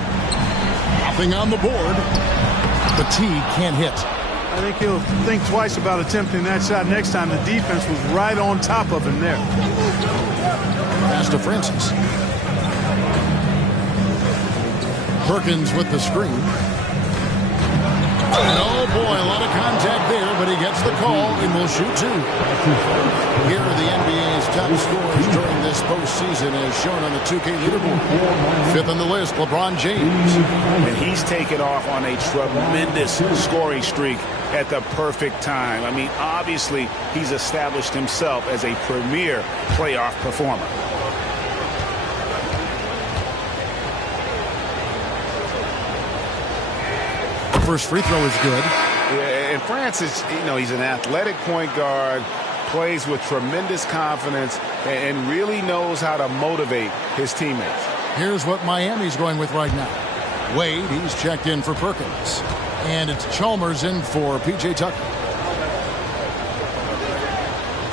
Nothing on the board. But T can't hit. I think he'll think twice about attempting that shot next time. The defense was right on top of him there. Pass to Francis. Perkins with the screen. And oh boy, a lot of contact there, but he gets the call and will shoot 2. Here are the NBA's top scorers during this postseason as shown on the 2K leaderboard. 5th on the list, LeBron James. And he's taken off on a tremendous scoring streak at the perfect time. I mean, obviously, he's established himself as a premier playoff performer. First free throw is good. Yeah, and Francis, he's an athletic point guard, plays with tremendous confidence, and really knows how to motivate his teammates. Here's what Miami's going with right now. Wade, he's checked in for Perkins. And it's Chalmers in for P.J. Tucker.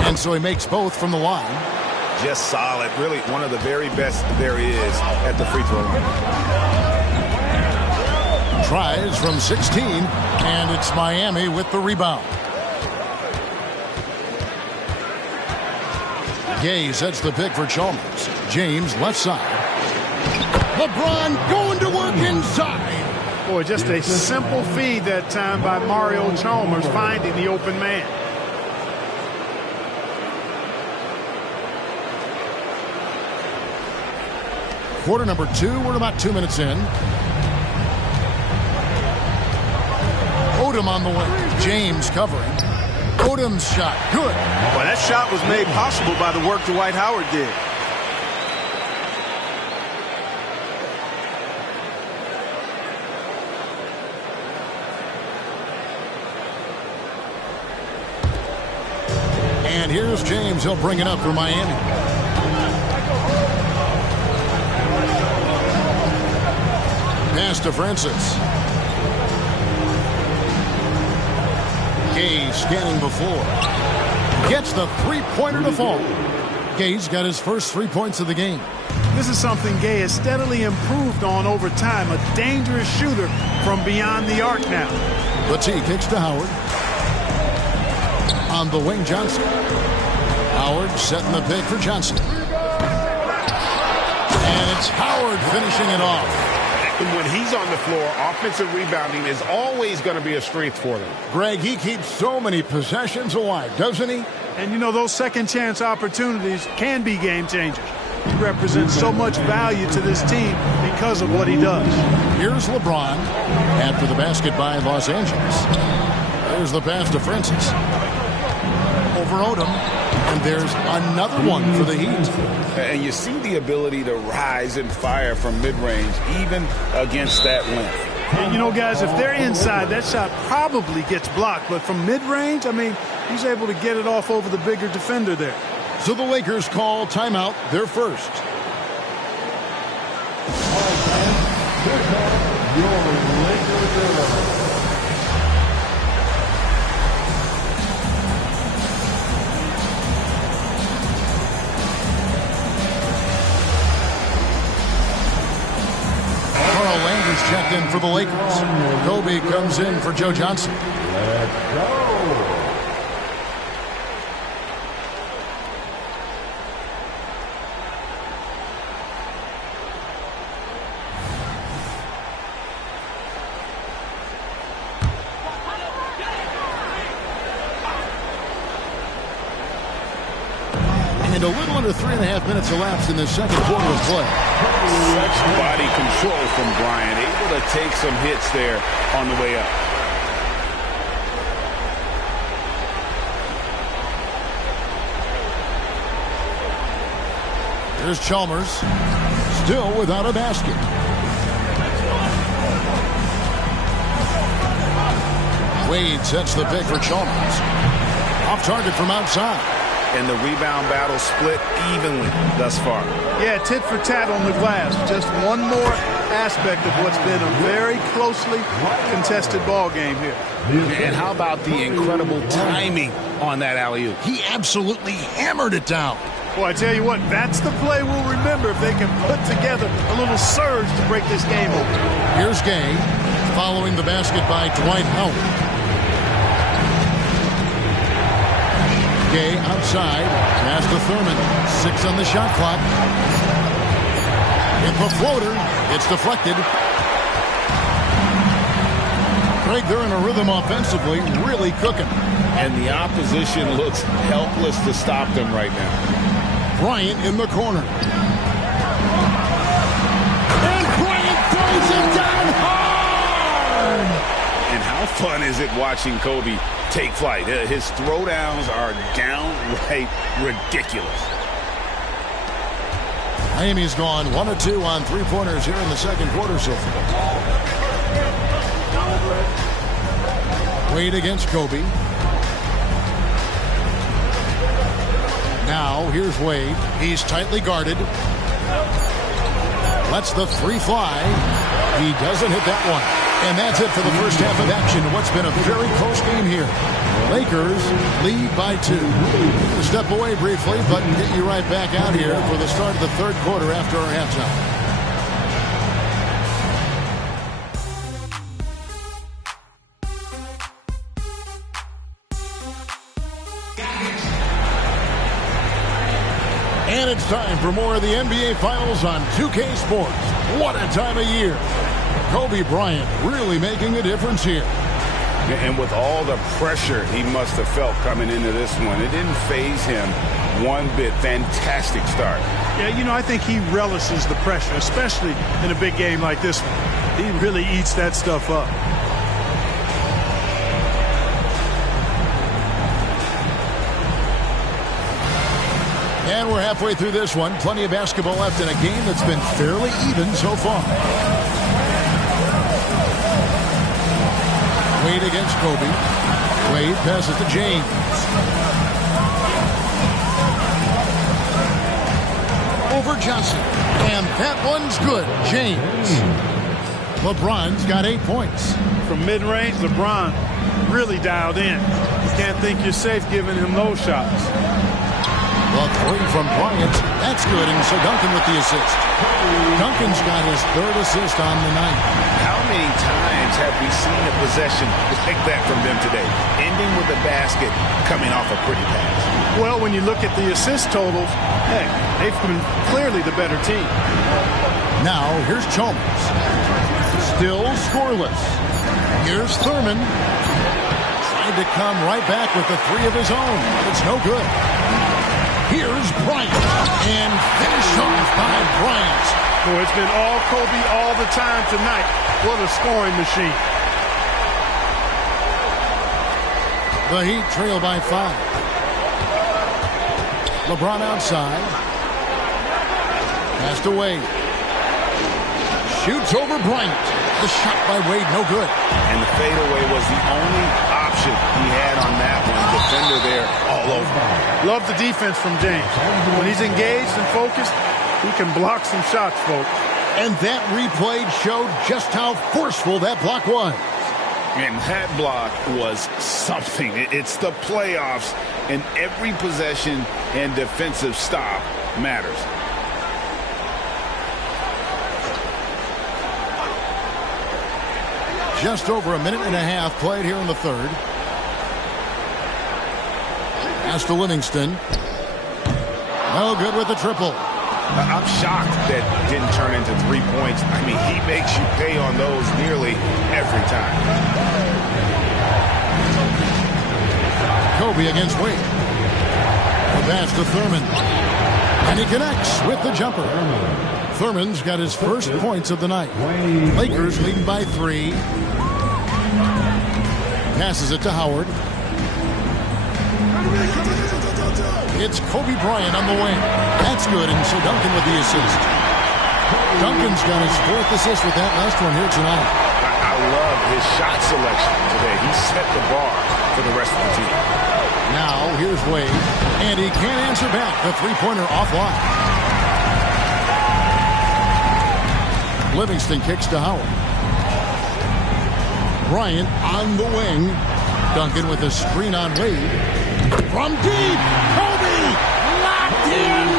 And so he makes both from the line. Just solid. Really one of the very best there is at the free throw line. Tries from 16, and it's Miami with the rebound. Gay sets the pick for Chalmers. James left side. LeBron going to work inside. Boy, just a simple feed that time by Mario Chalmers finding the open man. Quarter number 2, we're about 2 minutes in. Odom on the way. James covering. Odom's shot. Good. Well, that shot was made possible by the work Dwight Howard did. And here's James. He'll bring it up for Miami. Pass to Francis. Gay scanning before. Gets the three-pointer to fall. Gay's got his first 3 points of the game. This is something Gay has steadily improved on over time. A dangerous shooter from beyond the arc now. But T kicks to Howard. On the wing, Johnson. Howard setting the pick for Johnson. And it's Howard finishing it off. When he's on the floor, offensive rebounding is always going to be a strength for them. Greg, he keeps so many possessions alive, doesn't he? And, you know, those second-chance opportunities can be game changers. He represents so much value to this team because of what he does. Here's LeBron. After the basket by Los Angeles. There's the pass to Francis. Over Odom. And there's another one for the Heat. And you see the ability to rise and fire from mid-range, even against that length. And, you know, guys, if they're inside, that shot probably gets blocked. But from mid-range, I mean, he's able to get it off over the bigger defender there. So the Lakers call timeout, their first. Carl Landers checked in for the Lakers. Kobe comes in for Joe Johnson. Let's go. And a little under 3.5 minutes elapsed in the second quarter of play. Such body control from Bryant, able to take some hits there on the way up. Here's Chalmers, still without a basket. Wade sets the pick for Chalmers. Off target from outside. And the rebound battle split evenly thus far. Yeah, tit for tat on the glass. Just one more aspect of what's been a very closely contested ball game here. And how about the incredible timing on that alley-oop? He absolutely hammered it down. Well, I tell you what, that's the play we'll remember if they can put together a little surge to break this game open. Here's Gay, following the basket by Dwight Howard. Gay outside, pass to Thurman. 6 on the shot clock. Hit the floater. It's deflected. Craig, they're in a rhythm offensively, really cooking. And the opposition looks helpless to stop them right now. Bryant in the corner. And Bryant throws it down hard! And how fun is it watching Kobe take flight? His throwdowns are downright ridiculous. Miami's gone 1 of 2 on three-pointers here in the second quarter so far. Wade against Kobe. Now, here's Wade. He's tightly guarded. Lets the three fly. He doesn't hit that one. And that's it for the first half of action. What's been a very close game here. Lakers lead by 2. We'll step away briefly, but get you right back out here for the start of the third quarter after our halftime. And it's time for more of the NBA Finals on 2K Sports. What a time of year. Kobe Bryant really making a difference here. And with all the pressure he must have felt coming into this one, it didn't faze him one bit. Fantastic start. Yeah, you know, I think he relishes the pressure, especially in a big game like this one. He really eats that stuff up. And we're halfway through this one. Plenty of basketball left in a game that's been fairly even so far. Wade against Kobe. Wade passes to James. Over Johnson. And that one's good. James. LeBron's got 8 points. From mid-range, LeBron really dialed in. You can't think you're safe giving him those shots. The three from Bryant. That's good, and so Duncan with the assist. Duncan's got his third assist on the night. How many times have we seen a possession like that from them today? Ending with a basket, coming off a pretty pass. Well, when you look at the assist totals, heck, they've been clearly the better team. Now, here's Chalmers. Still scoreless. Here's Thurman. Tried to come right back with the three of his own. It's no good. Here's Bryant. And finished off by Bryant. Boy, it's been all Kobe all the time tonight. What a scoring machine. The Heat trail by 5. LeBron outside. Passed away. Shoots over Bryant. The shot by Wade, no good. And the fadeaway was the only option he had on that one. Defender there all over. Love the defense from James. When he's engaged and focused, he can block some shots, folks. And that replay showed just how forceful that block was. And that block was something. It's the playoffs, and every possession and defensive stop matters. Just over a minute and a half played here in the third. Pass to Livingston. No good with the triple. I'm shocked that didn't turn into 3 points. I mean, he makes you pay on those nearly every time. Kobe against Wade. The pass to Thurman. And he connects with the jumper. Thurman's got his first points of the night. Lakers leading by 3. Passes it to Howard. It's Kobe Bryant on the wing. That's good, and so Duncan with the assist. Duncan's got his 4th assist with that last one here tonight. I love his shot selection today. He set the bar for the rest of the team. Now, here's Wade, and he can't answer back. The three-pointer offline. Livingston kicks to Howard. Bryant on the wing. Duncan with a screen on Wade. From deep, Kobe locked in.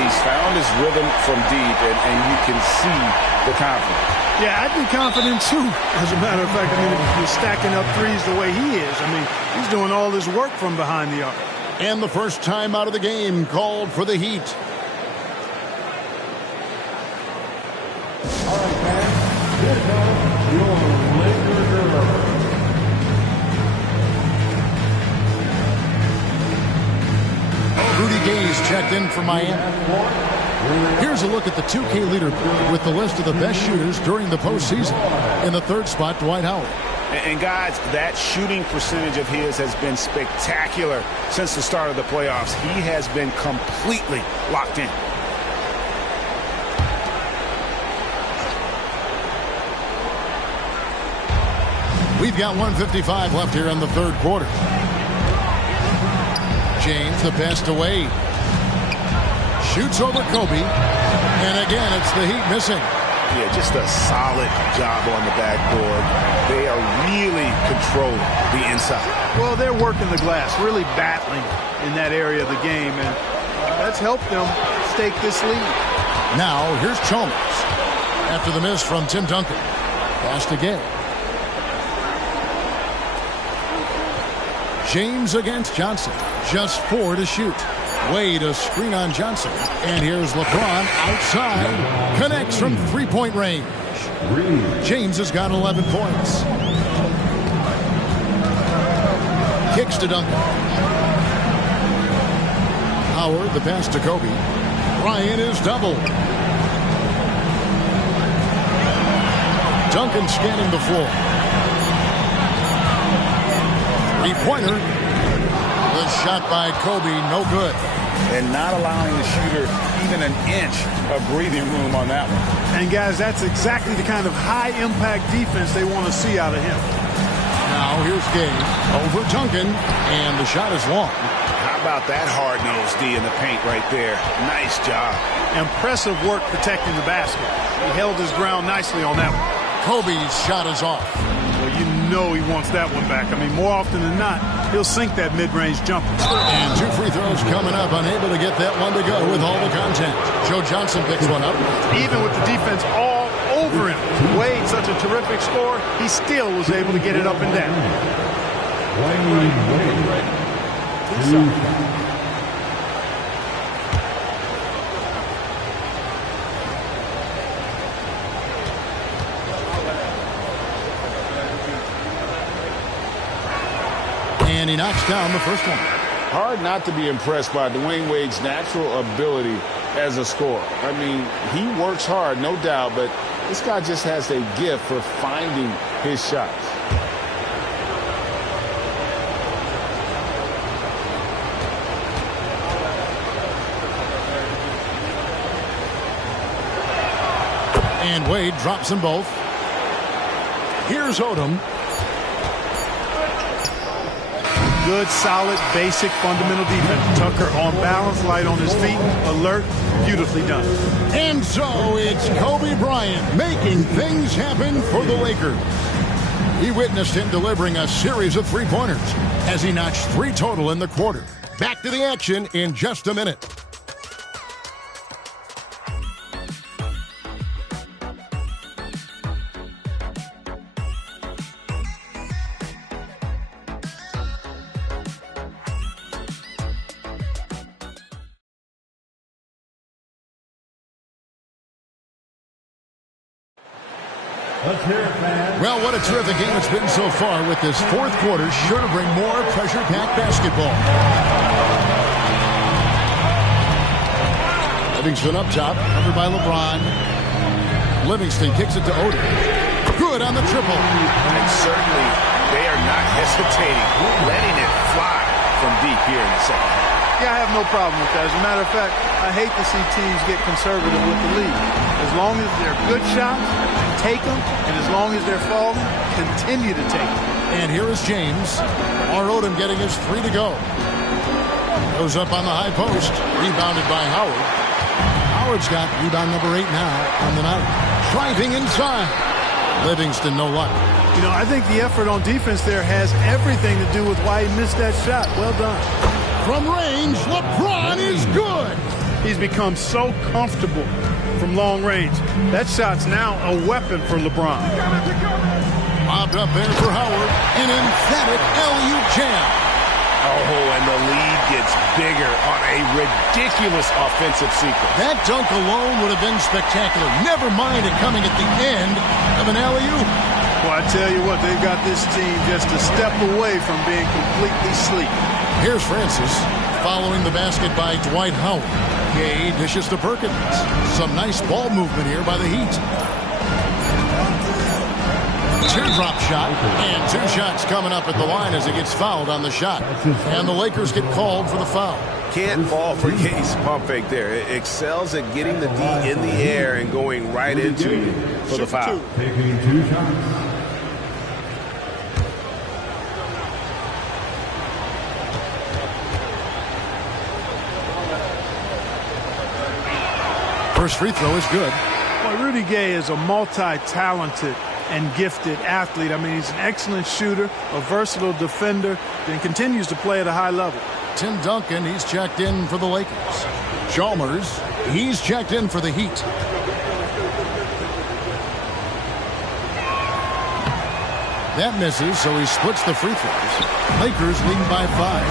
He's found his rhythm from deep, and you can see the confidence. Yeah, I'd be confident too. As a matter of fact, I mean, if he's stacking up threes the way he is, I mean, he's doing all his work from behind the arc. And the first time out of the game called for the Heat. All right, guys. Here comes your Laker hero. Rudy Gay's checked in for Miami. Here's a look at the 2K leaderboard with the list of the best shooters during the postseason. In the third spot, Dwight Howard. And guys, that shooting percentage of his has been spectacular since the start of the playoffs. He has been completely locked in. We've got 1:55 left here in the third quarter. James, the pass to Wade. Shoots over Kobe. And again, it's the Heat missing. Yeah, just a solid job on the backboard. They are really controlling the inside. Well, they're working the glass, really battling in that area of the game, and that's helped them stake this lead. Now, here's Chalmers. After the miss from Tim Duncan. Pass to Gay. James against Johnson. Just 4 to shoot. Wade a screen on Johnson. And here's LeBron outside. Connects from three-point range. James has got 11 points. Kicks to Duncan. Howard, the pass to Kobe. Bryant is doubled. Duncan scanning the floor. Three-pointer. The shot by Kobe, no good. And not allowing the shooter even an inch of breathing room on that one. And, guys, that's exactly the kind of high-impact defense they want to see out of him. Now here's Gay over Duncan, and the shot is long. How about that hard-nosed D in the paint right there? Nice job. Impressive work protecting the basket. He held his ground nicely on that one. Kobe's shot is off. Well, you know he wants that one back. I mean, more often than not, he'll sink that mid-range jumper. And 2 free throws coming up. Unable to get that one to go with all the contact. Joe Johnson picks one up. Even with the defense all over him, Wade, such a terrific scorer, he still was able to get it up and down. And he knocks down the first one. Hard not to be impressed by Dwayne Wade's natural ability as a scorer. I mean, he works hard, no doubt, but this guy just has a gift for finding his shots. And Wade drops them both. Here's Odom. Good, solid, basic, fundamental defense. Tucker on balance, light on his feet, alert, beautifully done. And so it's Kobe Bryant making things happen for the Lakers. He witnessed him delivering a series of three-pointers as he notched 3 total in the quarter. Back to the action in just a minute. Well, what a terrific game it's been so far with this fourth quarter. Sure to bring more pressure-packed basketball. Livingston up top, covered by LeBron. Livingston kicks it to Odom. Good on the triple. And certainly they are not hesitating, letting it fly from deep here in the second half. Yeah, I have no problem with that. As a matter of fact, I hate to see teams get conservative with the lead. As long as they're good shots, take them, and as long as they're falling, continue to take them. And here is James. Odom getting his 3 to go. Goes up on the high post. Rebounded by Howard. Howard's got rebound number 8 now on the night. Driving inside. Livingston, no luck. You know, I think the effort on defense there has everything to do with why he missed that shot. Well done. From range, LeBron is good. He's become so comfortable from long range. That shot's now a weapon for LeBron. Bobbed up there for Howard. An emphatic LU jam. Oh, and the lead gets bigger on a ridiculous offensive sequence. That dunk alone would have been spectacular. Never mind it coming at the end of an alley-oop. Well, I tell you what, they've got this team just a step away from being completely asleep. Here's Francis following the basket by Dwight Howard. Gay dishes to Perkins. Some nice ball movement here by the Heat. Teardrop shot, and 2 shots coming up at the line as he gets fouled on the shot. And the Lakers get called for the foul. Can't fall for Gay's pump fake there. It excels at getting the D in the air and going right into you for the foul. Taking 2 shots. First free throw is good. Well, Rudy Gay is a multi-talented and gifted athlete. I mean, he's an excellent shooter, a versatile defender, and continues to play at a high level. Tim Duncan, he's checked in for the Lakers. Chalmers, he's checked in for the Heat. That misses, so he splits the free throws. Lakers leading by 5.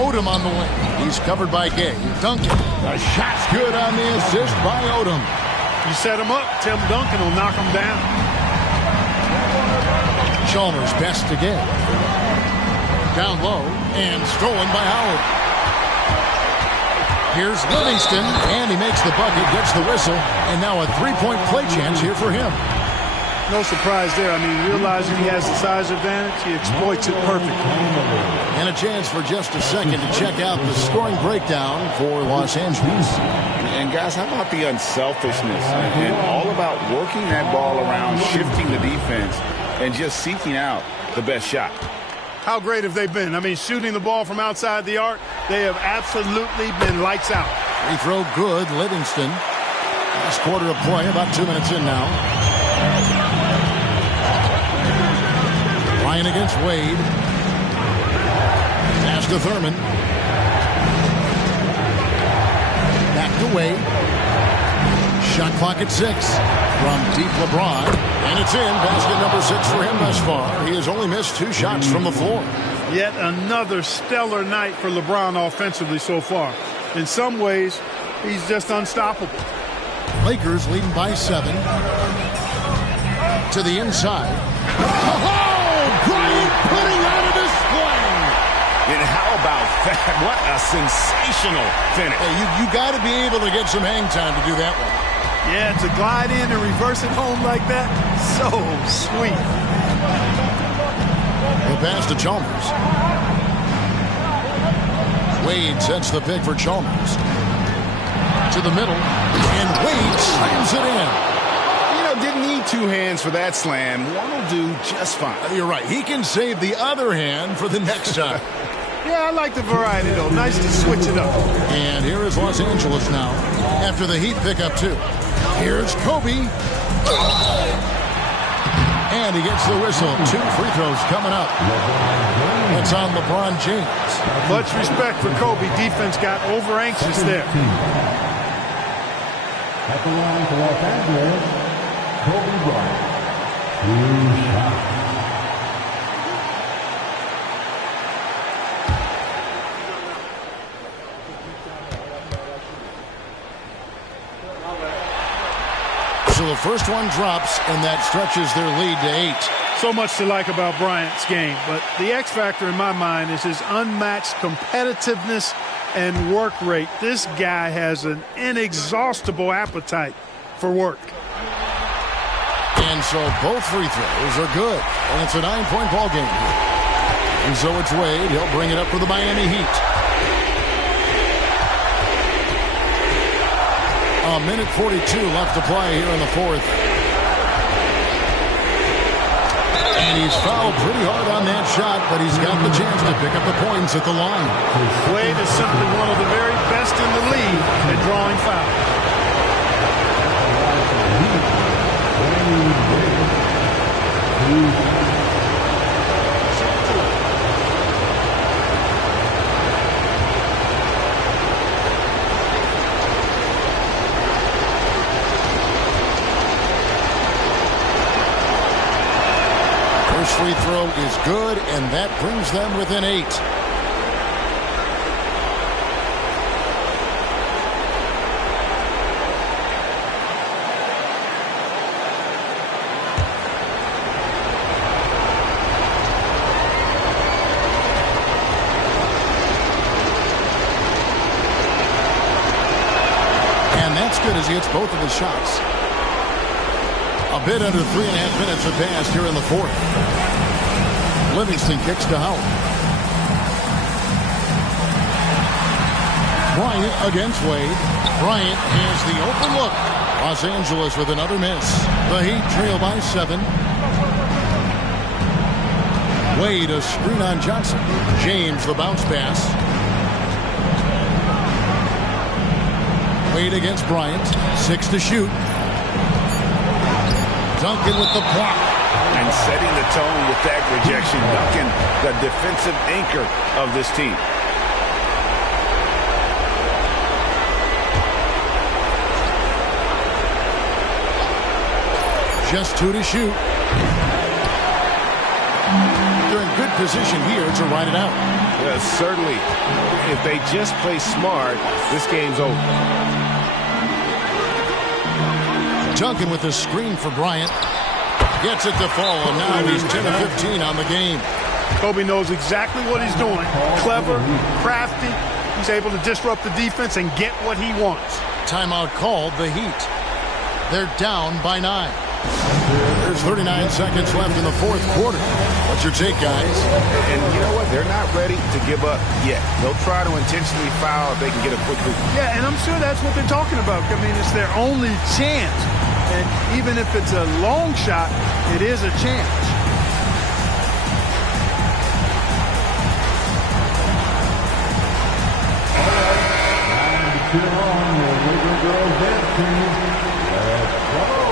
Odom on the wing. He's covered by Gay. Duncan. The shot's good on the assist by Odom. You set him up, Tim Duncan will knock him down. Chalmers best to Gay. Down low and stolen by Howard. Here's Livingston, and he makes the bucket, gets the whistle, and now a 3-point play chance here for him. No surprise there. I mean, realizing he has the size advantage, he exploits it perfectly. And a chance for just a second to check out the scoring breakdown for Los Angeles. And guys, how about the unselfishness and all about working that ball around, shifting the defense, and just seeking out the best shot. How great have they been? I mean, shooting the ball from outside the arc, they have absolutely been lights out. Free throw good, Livingston. Last quarter of play, about 2 minutes in now. Bryant against Wade. Pass to Thurman. Back to Wade. Shot clock at 6 from deep LeBron. And it's in. Basket number 6 for him thus far. He has only missed 2 shots from the floor. Yet another stellar night for LeBron offensively so far. In some ways, he's just unstoppable. Lakers leading by 7. To the inside. Oh, Bryant putting on a display. And how about that? What a sensational finish. Hey, you got to be able to get some hang time to do that one. Yeah, to glide in and reverse it home like that, so sweet. The pass to Chalmers. Wade sets the pick for Chalmers. To the middle, and Wade slams it in. You know, didn't need 2 hands for that slam. One will do just fine. You're right. He can save the other hand for the next time. Yeah, I like the variety, though. Nice to switch it up. And here is Los Angeles now after the Heat pick up 2. Here's Kobe. And he gets the whistle. 2 free throws coming up. It's on LeBron James. Much respect for Kobe. Defense got over-anxious there. At the line for Los Angeles, Kobe Bryant. 2 shots. So the first one drops, and that stretches their lead to 8. So much to like about Bryant's game, but the X factor in my mind is his unmatched competitiveness and work rate. This guy has an inexhaustible appetite for work. And so both free throws are good, and it's a 9-point ball game here. And so it's Wade. He'll bring it up for the Miami Heat. A minute 42 left to play here in the 4th. And he's fouled pretty hard on that shot, but he's got the chance to pick up the points at the line. Wade is simply one of the very best in the league at drawing fouls. First free throw is good, and that brings them within 8. And that's good as he hits both of his shots. A bit under 3.5 minutes have passed here in the 4th. Livingston kicks to Howard. Bryant against Wade. Bryant has the open look. Los Angeles with another miss. The Heat trail by 7. Wade a screen on Johnson. James the bounce pass. Wade against Bryant. 6 to shoot. Duncan with the block. And setting the tone with that rejection. Duncan, the defensive anchor of this team. Just 2 to shoot. They're in good position here to ride it out. Yeah, certainly. If they just play smart, this game's over. Duncan with a screen for Bryant. Gets it to fall, and now he's 10 of 15 on the game. Kobe knows exactly what he's doing. Clever, crafty. He's able to disrupt the defense and get what he wants. Timeout called, the Heat. They're down by 9. There's 39 seconds left in the 4th quarter. What's your take, guys? And you know what? They're not ready to give up yet. They'll try to intentionally foul if they can get a quick lead. Yeah, and I'm sure that's what they're talking about. I mean, it's their only chance. And even if it's a long shot, it is a chance. Time to cheer on the Laker girls dance team. Let's go!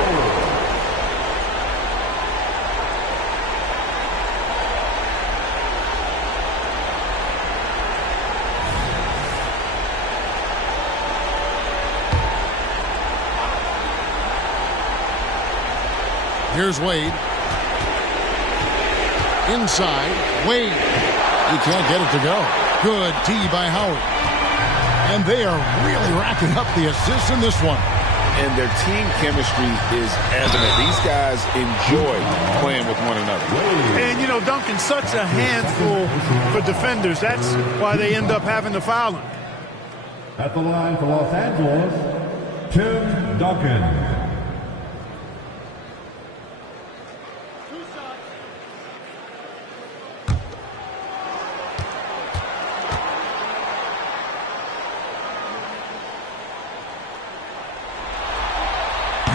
Here's Wade. Inside, Wade. He can't get it to go. Good D by Howard. And they are really racking up the assists in this one. And their team chemistry is evident. These guys enjoy playing with one another. And, you know, Duncan's such a handful for defenders. That's why they end up having to foul him. At the line for Los Angeles, Tim Duncan.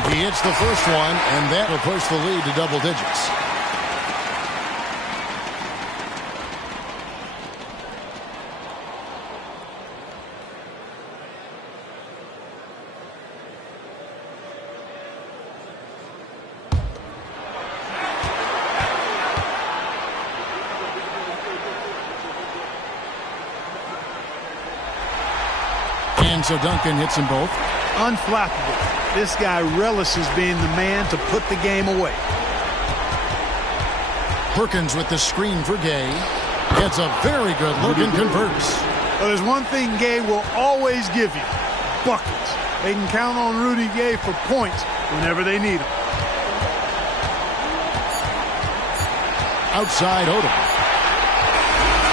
He hits the first one, and that will push the lead to double digits. And so Duncan hits them both. Unflappable. This guy relishes being the man to put the game away. Perkins with the screen for Gay. Gets a very good look and converts. Well, there's one thing Gay will always give you. Buckets. They can count on Rudy Gay for points whenever they need them. Outside Odom.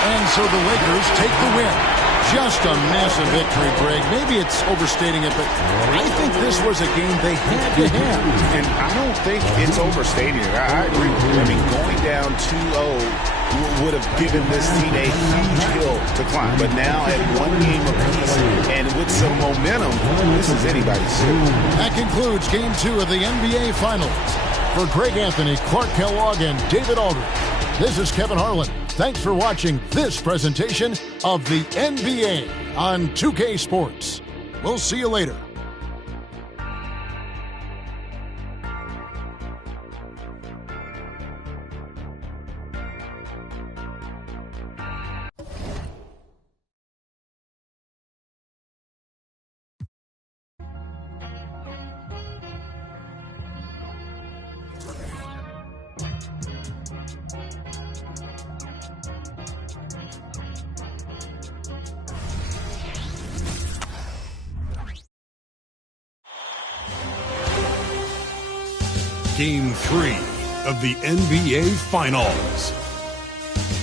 And so the Lakers take the win. Just a massive victory, Greg. Maybe it's overstating it, but I think this was a game they had to have. And I don't think it's overstating it. I agree with you. I mean, going down 2-0 would have given this team a huge hill to climb. But now at one game apiece and with some momentum, this is anybody's series. That concludes Game 2 of the NBA Finals. For Greg Anthony, Clark Kellogg, and David Aldridge, this is Kevin Harlan. Thanks for watching this presentation of the NBA on 2K Sports. We'll see you later. Game 3 of the NBA Finals.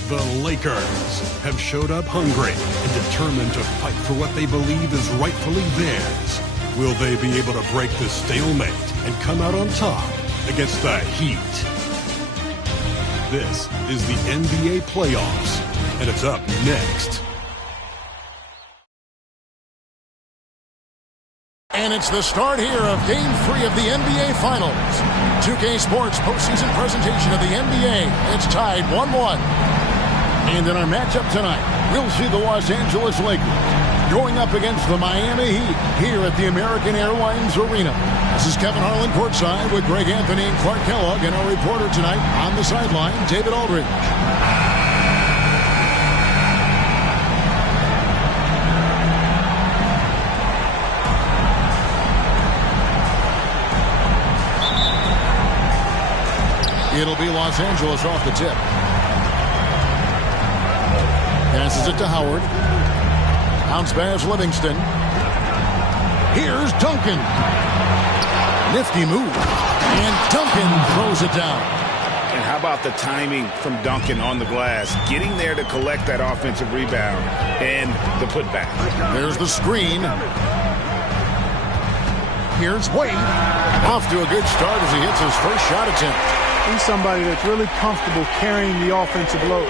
The Lakers have showed up hungry and determined to fight for what they believe is rightfully theirs. Will they be able to break the stalemate and come out on top against the Heat? This is the NBA Playoffs, and it's up next. And it's the start here of Game 3 of the NBA Finals. 2K Sports postseason presentation of the NBA. It's tied 1-1. And in our matchup tonight, we'll see the Los Angeles Lakers going up against the Miami Heat here at the American Airlines Arena. This is Kevin Harlan courtside with Greg Anthony and Clark Kellogg, and our reporter tonight on the sideline, David Aldridge. It'll be Los Angeles off the tip. Passes it to Howard. Bounce pass Livingston. Here's Duncan. Nifty move. And Duncan throws it down. And how about the timing from Duncan on the glass? Getting there to collect that offensive rebound and the putback. There's the screen. Here's Wade. Off to a good start as he hits his first shot attempt. He's somebody that's really comfortable carrying the offensive load.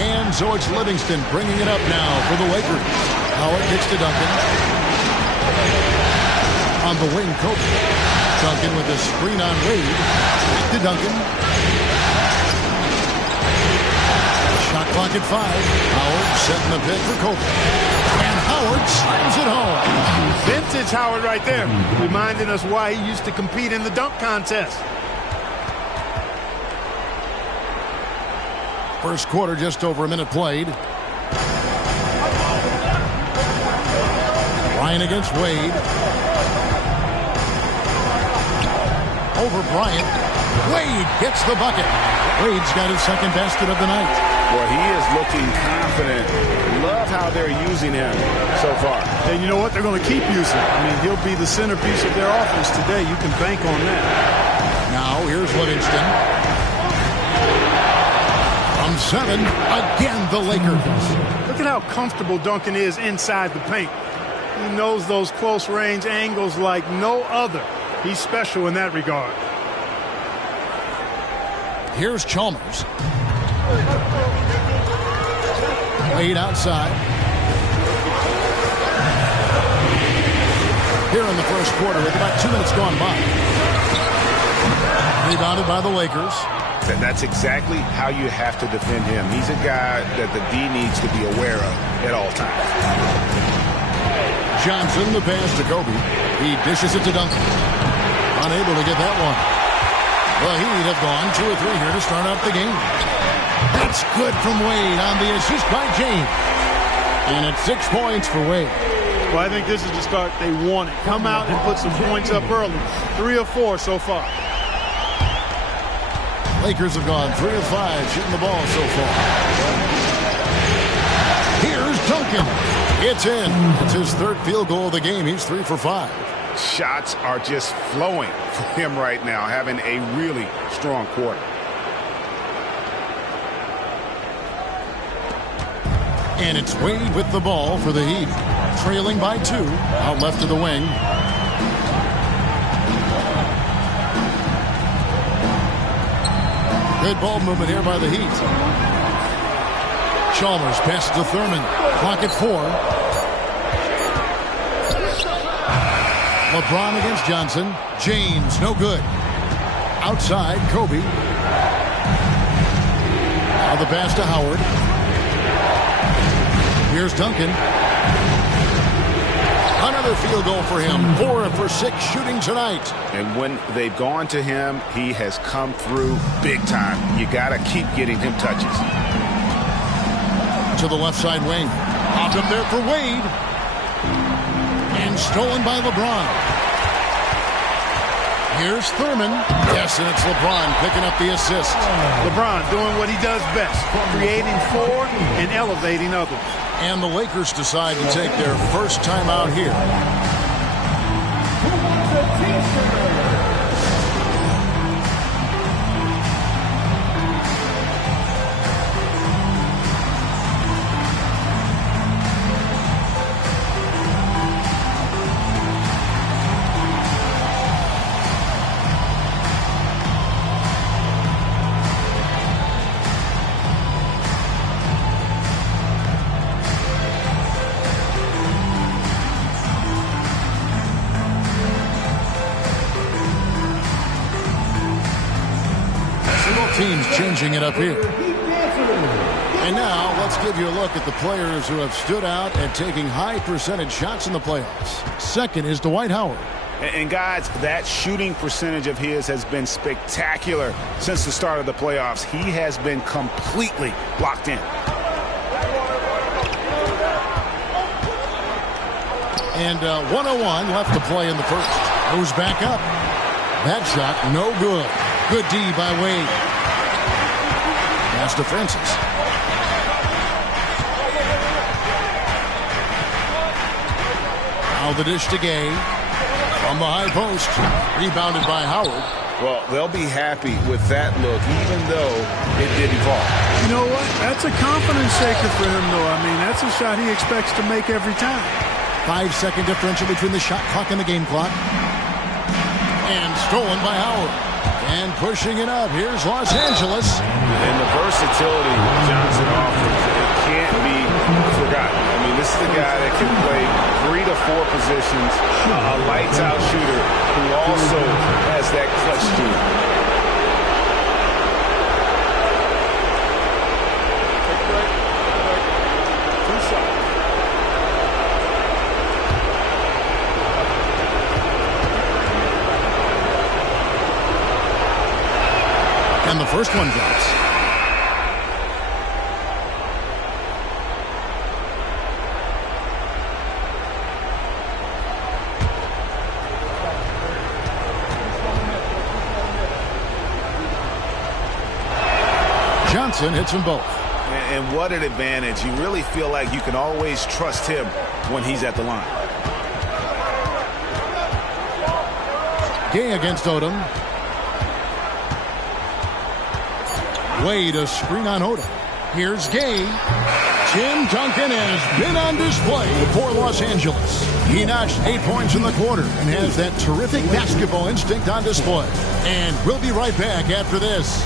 And so it's Livingston bringing it up now for the Lakers. Howard kicks to Duncan. On the wing, Kobe. Duncan with a screen on Wade. Back to Duncan. Shot clock at 5. Howard setting the pick for Kobe. And Howard slams it home. Vintage Howard right there, reminding us why he used to compete in the dunk contest. First quarter, just over a minute played. Bryant against Wade. Over Bryant. Wade gets the bucket. Wade's got his second basket of the night. Well, he is looking confident. Love how they're using him so far. And you know what? They're going to keep using him. I mean, he'll be the centerpiece of their offense today. You can bank on that. Now, here's Livingston. From 7, again the Lakers. Look at how comfortable Duncan is inside the paint. He knows those close range angles like no other. He's special in that regard. Here's Chalmers. Wade outside. Here in the first quarter with about 2 minutes gone by. Rebounded by the Lakers. That's exactly how you have to defend him. He's a guy that the D needs to be aware of at all times. Johnson, the pass to Kobe. He dishes it to Duncan. Unable to get that one. The Heat have gone 2 or 3 here to start out the game. That's good from Wade on the assist by James. And it's 6 points for Wade. Well, I think this is the start they wanted. Come out and put some points up early. 3 or 4 so far. Lakers have gone 3 of 5 shooting the ball so far. Here's Duncan. It's in. It's his 3rd field goal of the game. He's 3 for 5. Shots are just flowing for him right now, having a really strong quarter. And it's Wade with the ball for the Heat. Trailing by 2. Out left to the wing. Good ball movement here by the Heat. Chalmers pass to Thurman. Clock at 4. LeBron against Johnson. James, no good. Outside, Kobe. Now the pass to Howard. Here's Duncan. Another field goal for him. 4 for 6 shooting tonight. And when they've gone to him, he has come through big time. You got to keep getting him touches. To the left side wing. Popped up there for Wade. And stolen by LeBron. Here's Thurman. Yes, and it's LeBron picking up the assist. LeBron doing what he does best, creating for and elevating others. And the Lakers decide to take their first time out here. Teams changing it up here. And now let's give you a look at the players who have stood out and taking high percentage shots in the playoffs. Second is Dwight Howard. And guys, that shooting percentage of his has been spectacular since the start of the playoffs. He has been completely locked in. And 101 left to play in the first. Goes back up. That shot, no good. Good D by Wade. Pass to Francis. Now the dish to Gay. From the high post. Rebounded by Howard. Well, they'll be happy with that look, even though it didn't fall. You know what? That's a confidence shaker for him, though. I mean, that's a shot he expects to make every time. 5-second differential between the shot clock and the game clock. And stolen by Howard. And pushing it up. Here's Los Angeles. And the versatility Johnson offers, it can't be forgotten. I mean, this is the guy that can play 3 to 4 positions, a lights-out shooter who also has that clutch gene. And the first one drops. Johnson hits them both. And what an advantage. You really feel like you can always trust him when he's at the line. Gay against Odom. Wade a screen on Odom. Here's Gay. Tim Duncan has been on display for Los Angeles. He notched 8 points in the quarter and has that terrific basketball instinct on display. And we'll be right back after this.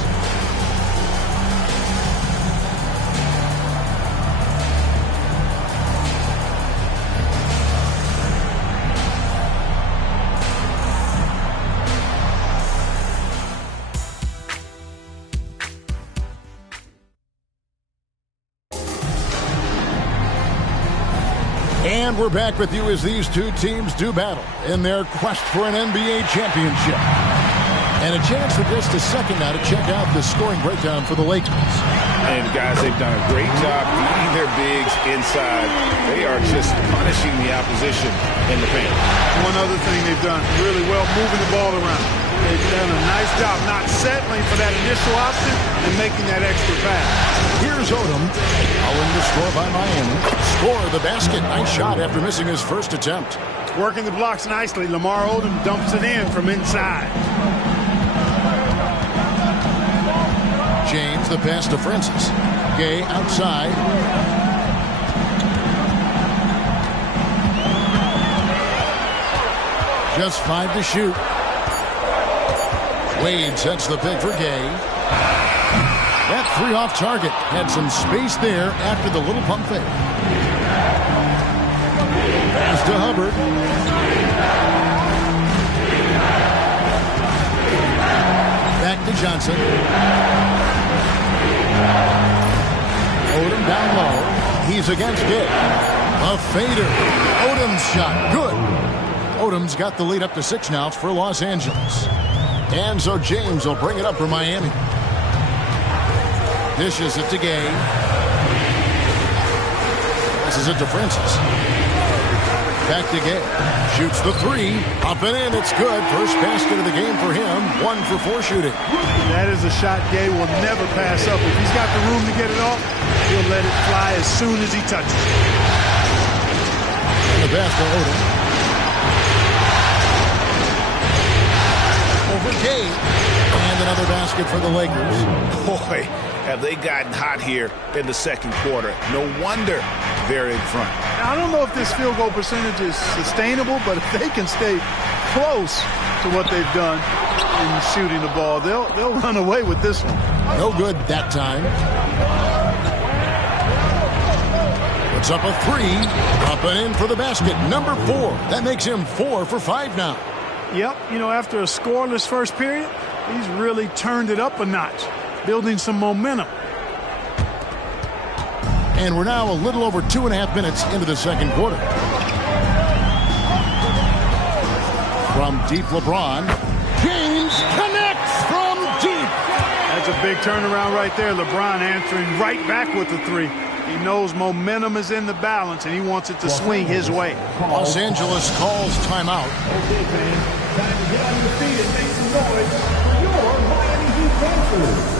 And we're back with you as these two teams do battle in their quest for an NBA championship. And a chance for just a second now to check out the scoring breakdown for the Lakers. And guys, they've done a great job feeding their bigs inside. They are just punishing the opposition in the paint. One other thing they've done really well, moving the ball around. They've done a nice job not settling for that initial option and making that extra pass. Here's Odom. Following the score by Miami. Score the basket. Nice shot after missing his first attempt. Working the blocks nicely. Lamar Odom dumps it in from inside. James, the pass to Francis. Gay outside. Just 5 to shoot. Wade sets the pick for Gay. That 3 off target. Had some space there after the little pump fake. Pass to Hubbard. Back to Johnson. Odom down low. He's against Gay. A fader. Odom's shot. Good. Odom's got the lead up to 6 now for Los Angeles. And so James will bring it up for Miami. Dishes it to Gay. Passes it to Francis. Back to Gay. Shoots the 3. Up and in. It's good. First basket of the game for him. 1 for 4 shooting. That is a shot Gay will never pass up. If he's got the room to get it off, he'll let it fly as soon as he touches it. And the pass to Odom. Over Gay. And another basket for the Lakers. Boy, have they gotten hot here in the second quarter. No wonder they're in front. Now, I don't know if this field goal percentage is sustainable, but if they can stay close to what they've done in shooting the ball, they'll run away with this one. No good that time. Puts up a 3. Up and in for the basket. Number 4. That makes him 4 for 5 now. Yep, you know, after a scoreless first period, he's really turned it up a notch, building some momentum. And we're now a little over 2.5 minutes into the second quarter. From deep, LeBron. James connects from deep. That's a big turnaround right there. LeBron answering right back with the 3. He knows momentum is in the balance, and he wants it to swing his way. Los Angeles calls timeout. Okay, fans, time to get on your feet and make some noise for your Miami Heat Panthers.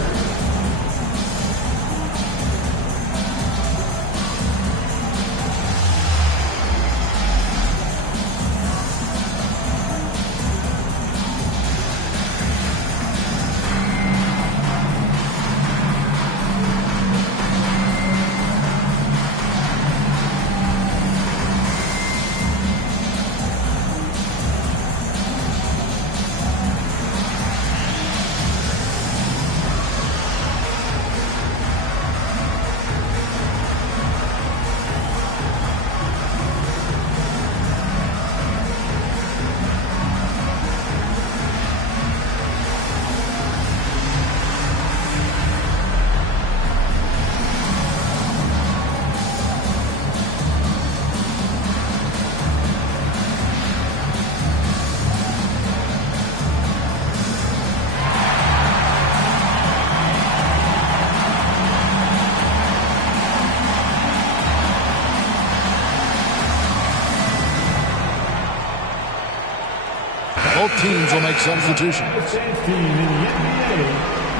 Both teams will make substitutions. The team in the NBA,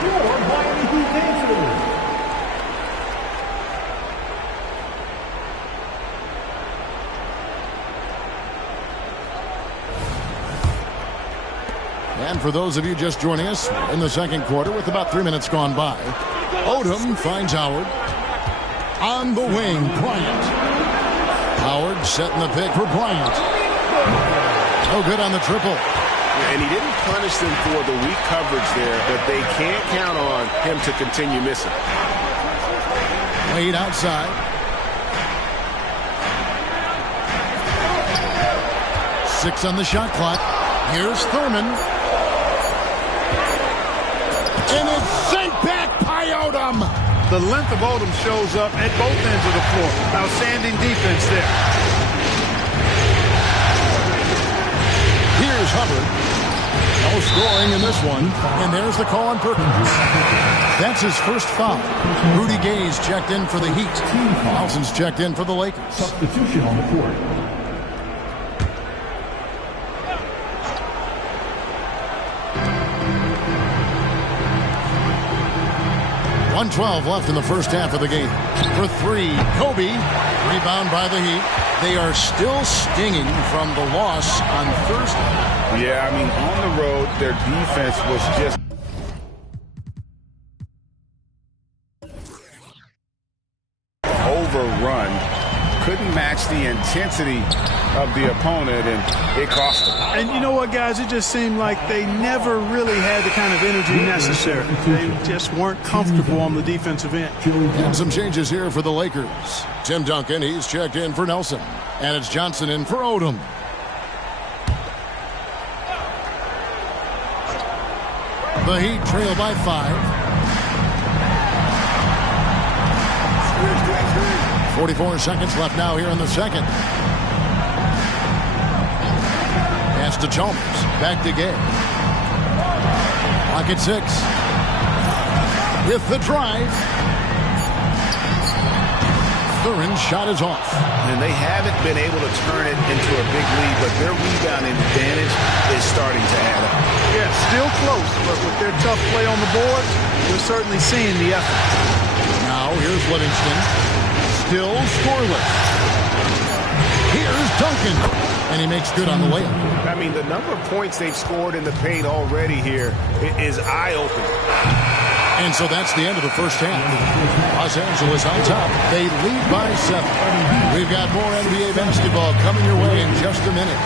your Miami Heat Panthers. for those of you just joining us, in the second quarter with about 3 minutes gone by. Odom finds Howard. On the wing, Bryant. Howard setting the pick for Bryant. No good on the triple. And he didn't punish them for the weak coverage there, but they can't count on him to continue missing. Wade outside. Six on the shot clock. Here's Thurman. And it's sent back by Odom. The length of Odom shows up at both ends of the floor. Outstanding defense there. Here's Hubbard. No scoring in this one. And there's the call on Perkins. That's his first foul. Rudy Gay's checked in for the Heat. Nelson's checked in for the Lakers. Substitution on the court. 1:12 left in the first half of the game. For three, Kobe. Rebound by the Heat. They are still stinging from the loss on Thursday. Yeah, I mean, on the road, their defense was just overrun. Couldn't match the intensity of the opponent, and it cost them. And you know what, guys? It just seemed like they never really had the kind of energy necessary. They just weren't comfortable on the defensive end. And some changes here for the Lakers. Tim Duncan, he's checked in for Nelson. And it's Johnson in for Odom. The Heat trail by 5. 44 seconds left now here in the second. Pass to Chalmers. Back to Gay. Clock at 6. With the drive. Thurin's shot is off. And they haven't been able to turn it into a big lead, but their rebounding advantage is starting to add up. Yeah, still close, but with their tough play on the boards, we're certainly seeing the effort. Now here's Livingston. Still scoreless. Here's Duncan. And he makes good on the layup. I mean, the number of points they've scored in the paint already here is eye-opening. And so that's the end of the first half. Los Angeles on top. They lead by 7. We've got more NBA basketball coming your way in just a minute.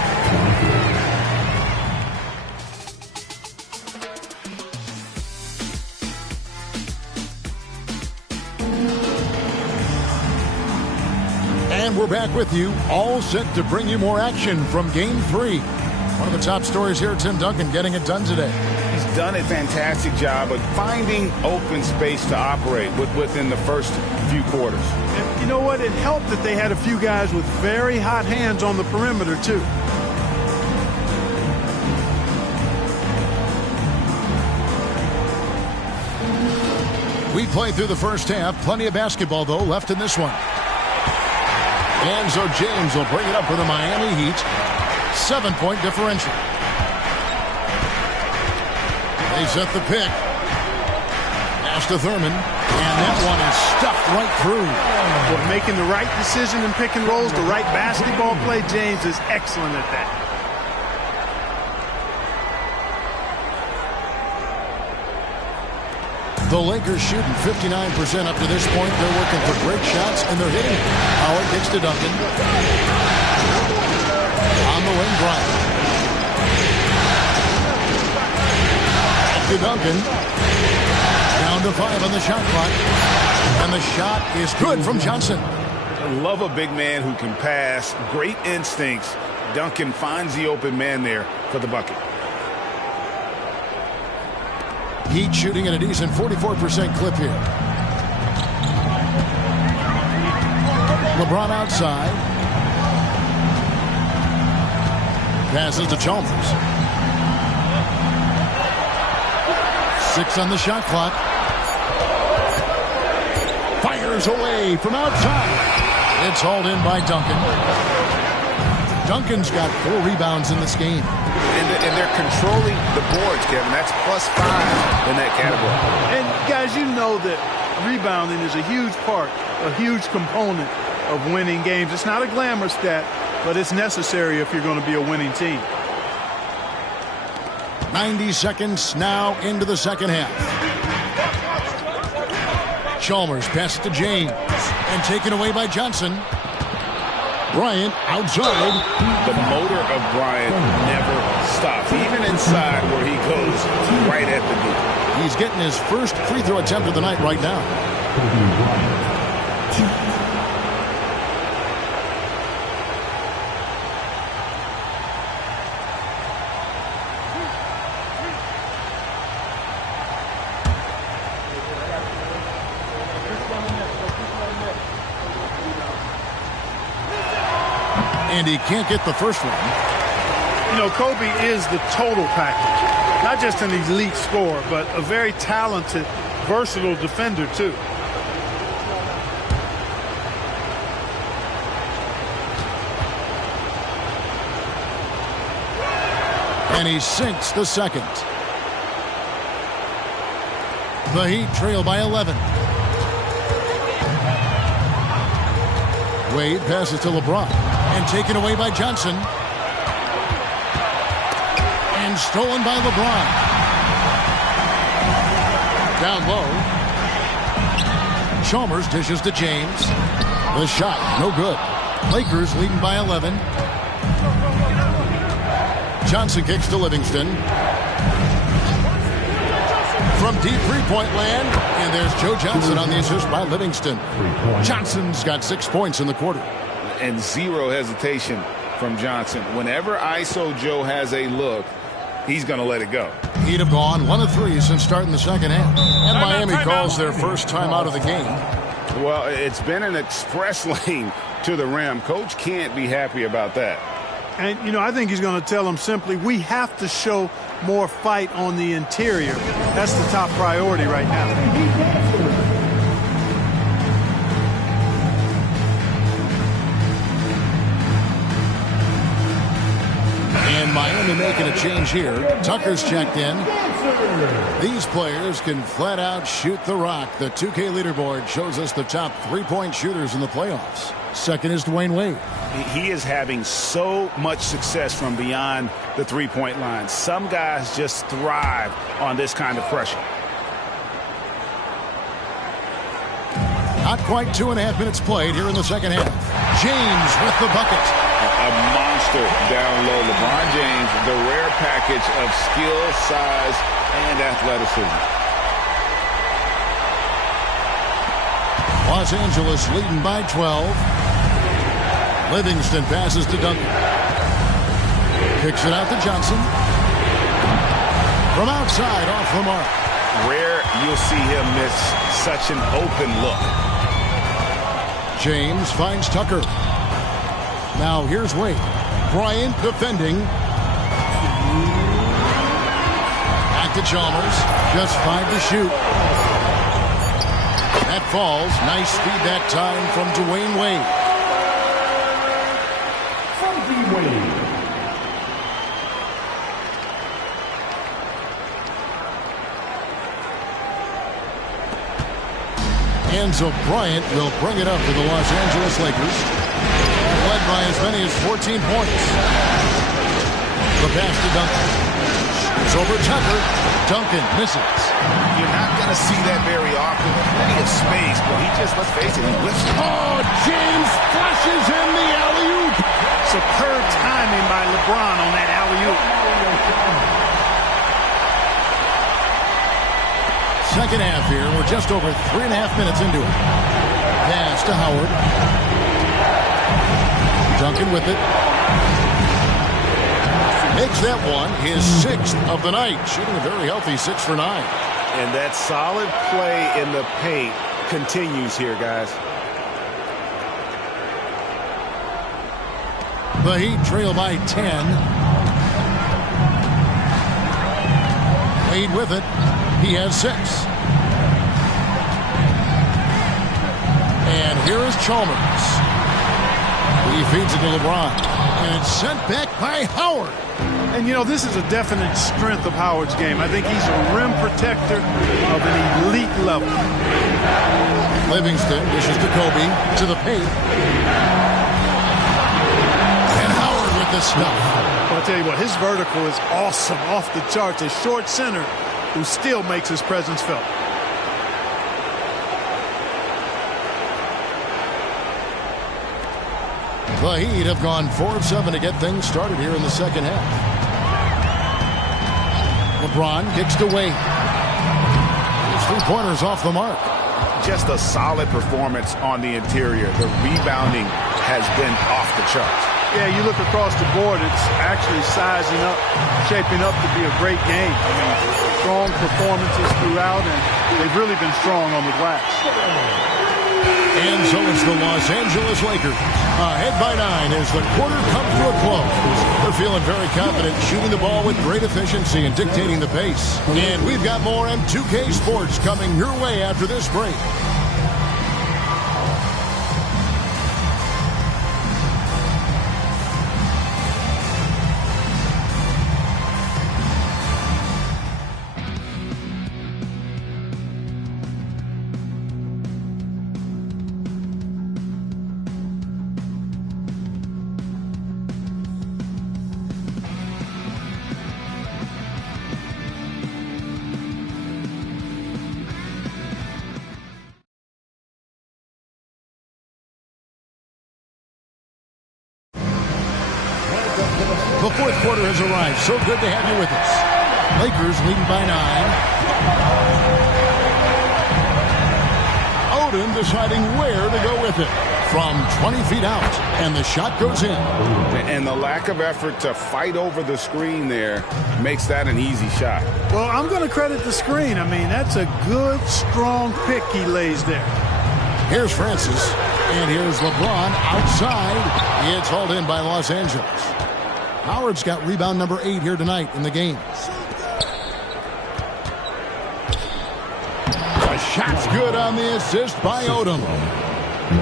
And we're back with you, all set to bring you more action from Game 3. One of the top stories here, Tim Duncan getting it done today. He's done a fantastic job of finding open space to operate within the first few quarters. And you know what? It helped that they had a few guys with very hot hands on the perimeter, too. We played through the first half. Plenty of basketball, though, left in this one. And so James will bring it up for the Miami Heat. 7-point differential. They set the pick. Pass to Thurman. And that one is stuffed right through. But making the right decision in pick and rolls, the right basketball play, James is excellent at that. The Lakers shooting 59% up to this point. They're working for great shots, and they're hitting. Howard kicks to Duncan. On the wing, Bryant. To Duncan. Down to 5 on the shot clock. And the shot is good from Johnson. I love a big man who can pass. Great instincts. Duncan finds the open man there for the bucket. Heat shooting at a decent 44% clip here. LeBron outside. Passes to Chalmers. 6 on the shot clock. Fires away from outside. It's hauled in by Duncan. Duncan's got 4 rebounds in this game. And they're controlling the boards, Kevin. That's +5 in that category. And, guys, you know that rebounding is a huge part, a huge component of winning games. It's not a glamour stat, but it's necessary if you're going to be a winning team. 90 seconds now into the second half. Chalmers passes to James and taken away by Johnson. Bryant outside. The motor of Bryant never stops, even inside where he goes right at the D. He's getting his first free throw attempt of the night right now. And he can't get the first one. You know, Kobe is the total package. Not just an elite scorer, but a very talented, versatile defender, too. And he sinks the second. The Heat trail by 11. Wade passes to LeBron. And taken away by Johnson. And stolen by LeBron. Down low. Chalmers dishes to James. The shot, no good. Lakers leading by 11. Johnson kicks to Livingston. From deep three-point land. And there's Joe Johnson on the assist by Livingston. Johnson's got 6 points in the quarter. And zero hesitation from Johnson. Whenever ISO Joe has a look, he's going to let it go. He'd have gone 1 of 3 since starting the second half. And Miami calls their first time out of the game. Well, it's been an express lane to the rim. Coach can't be happy about that. And, you know, I think he's going to tell them simply, we have to show more fight on the interior. That's the top priority right now. And Miami making a change here. Tucker's checked in. These players can flat out shoot the rock. The 2K leaderboard shows us the top three-point shooters in the playoffs. Second is Dwayne Wade. He is having so much success from beyond the three-point line. Some guys just thrive on this kind of pressure. Not quite 2.5 minutes played here in the second half. James with the bucket. A monster down low. LeBron James, the rare package of skill, size, and athleticism. Los Angeles leading by 12. Livingston passes to Duncan. Kicks it out to Johnson. From outside, off the mark. Rare you'll see him miss such an open look. James finds Tucker. Now here's Wade. Bryant defending. Back to Chalmers. Just 5 to shoot. That falls. Nice speed that time from Dwayne Wade. Enzo Bryant will bring it up for the Los Angeles Lakers. Led by as many as 14 points. The pass to Duncan. It's over Tucker. Duncan misses. You're not going to see that very often. Plenty of space, but he just, let's face it, he lifts it. Oh, James flashes in the alley-oop. Superb timing by LeBron on that alley-oop. Second half here. We're just over 3.5 minutes into it. Pass to Howard. Duncan with it. Makes that one his 6th of the night. Shooting a very healthy 6 for 9. And that solid play in the paint continues here, guys. The Heat trail by 10. Wade with it. He has 6. And here is Chalmers. He feeds it to LeBron. And it's sent back by Howard. And, you know, this is a definite strength of Howard's game. I think he's a rim protector of an elite level. Livingston dishes to Kobe, to the paint. And Howard with the stuff. Well, I'll tell you what, his vertical is awesome, off the charts. A short center who still makes his presence felt. The Heat have gone 4 of 7 to get things started here in the second half. LeBron kicks to Wade. His 3-pointers off the mark. Just a solid performance on the interior. The rebounding has been off the charts. Yeah, you look across the board, it's actually sizing up, shaping up to be a great game. I mean, strong performances throughout, and they've really been strong on the glass. And so it's the Los Angeles Lakers ahead by 9 as the quarter comes to a close. They're feeling very confident, shooting the ball with great efficiency and dictating the pace. And we've got more M2K Sports coming your way after this break. The fourth quarter has arrived. So good to have you with us. Lakers leading by 9. Odom deciding where to go with it. From 20 feet out. And the shot goes in. And the lack of effort to fight over the screen there makes that an easy shot. Well, I'm going to credit the screen. I mean, that's a good, strong pick he lays there. Here's Francis. And here's LeBron outside. It's hauled in by Los Angeles. Howard's got rebound number 8 here tonight in the game. The shot's good on the assist by Odom.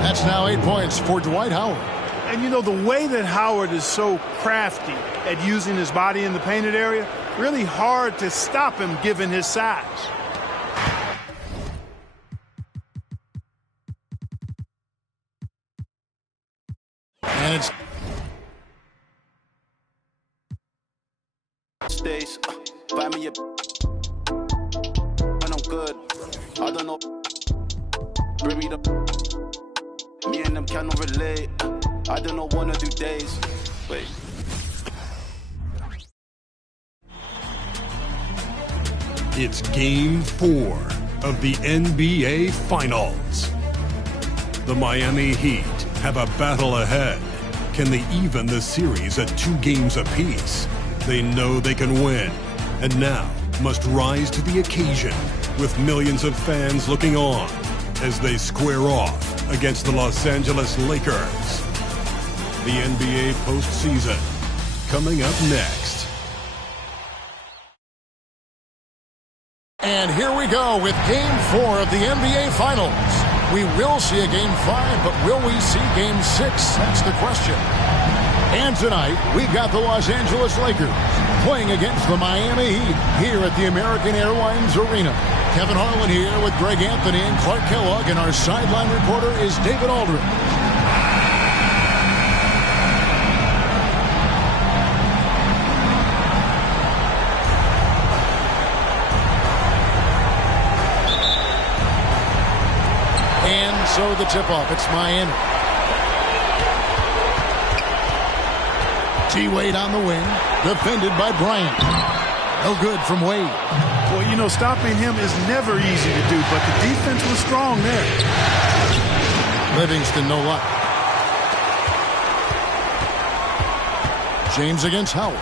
That's now 8 points for Dwight Howard. And you know, the way that Howard is so crafty at using his body in the painted area, really hard to stop him given his size. And it's days, buy me a when I'm good. I don't know. Bring me the me and them cannot relate. I don't know one or 2 days. Wait. It's Game 4 of the NBA Finals. The Miami Heat have a battle ahead. Can they even the series at 2 games apiece? They know they can win, and now must rise to the occasion with millions of fans looking on as they square off against the Los Angeles Lakers. The NBA postseason coming up next. And here we go with Game 4 of the NBA Finals. We will see a Game 5, but will we see Game 6? That's the question. And tonight, we've got the Los Angeles Lakers playing against the Miami Heat here at the American Airlines Arena. Kevin Harlan here with Greg Anthony and Clark Kellogg, and our sideline reporter is David Aldridge. And so the tip-off, it's Miami. T-Wade on the wing, defended by Bryant. No good from Wade. Well, you know, stopping him is never easy to do, but the defense was strong there. Livingston, no luck. James against Howard.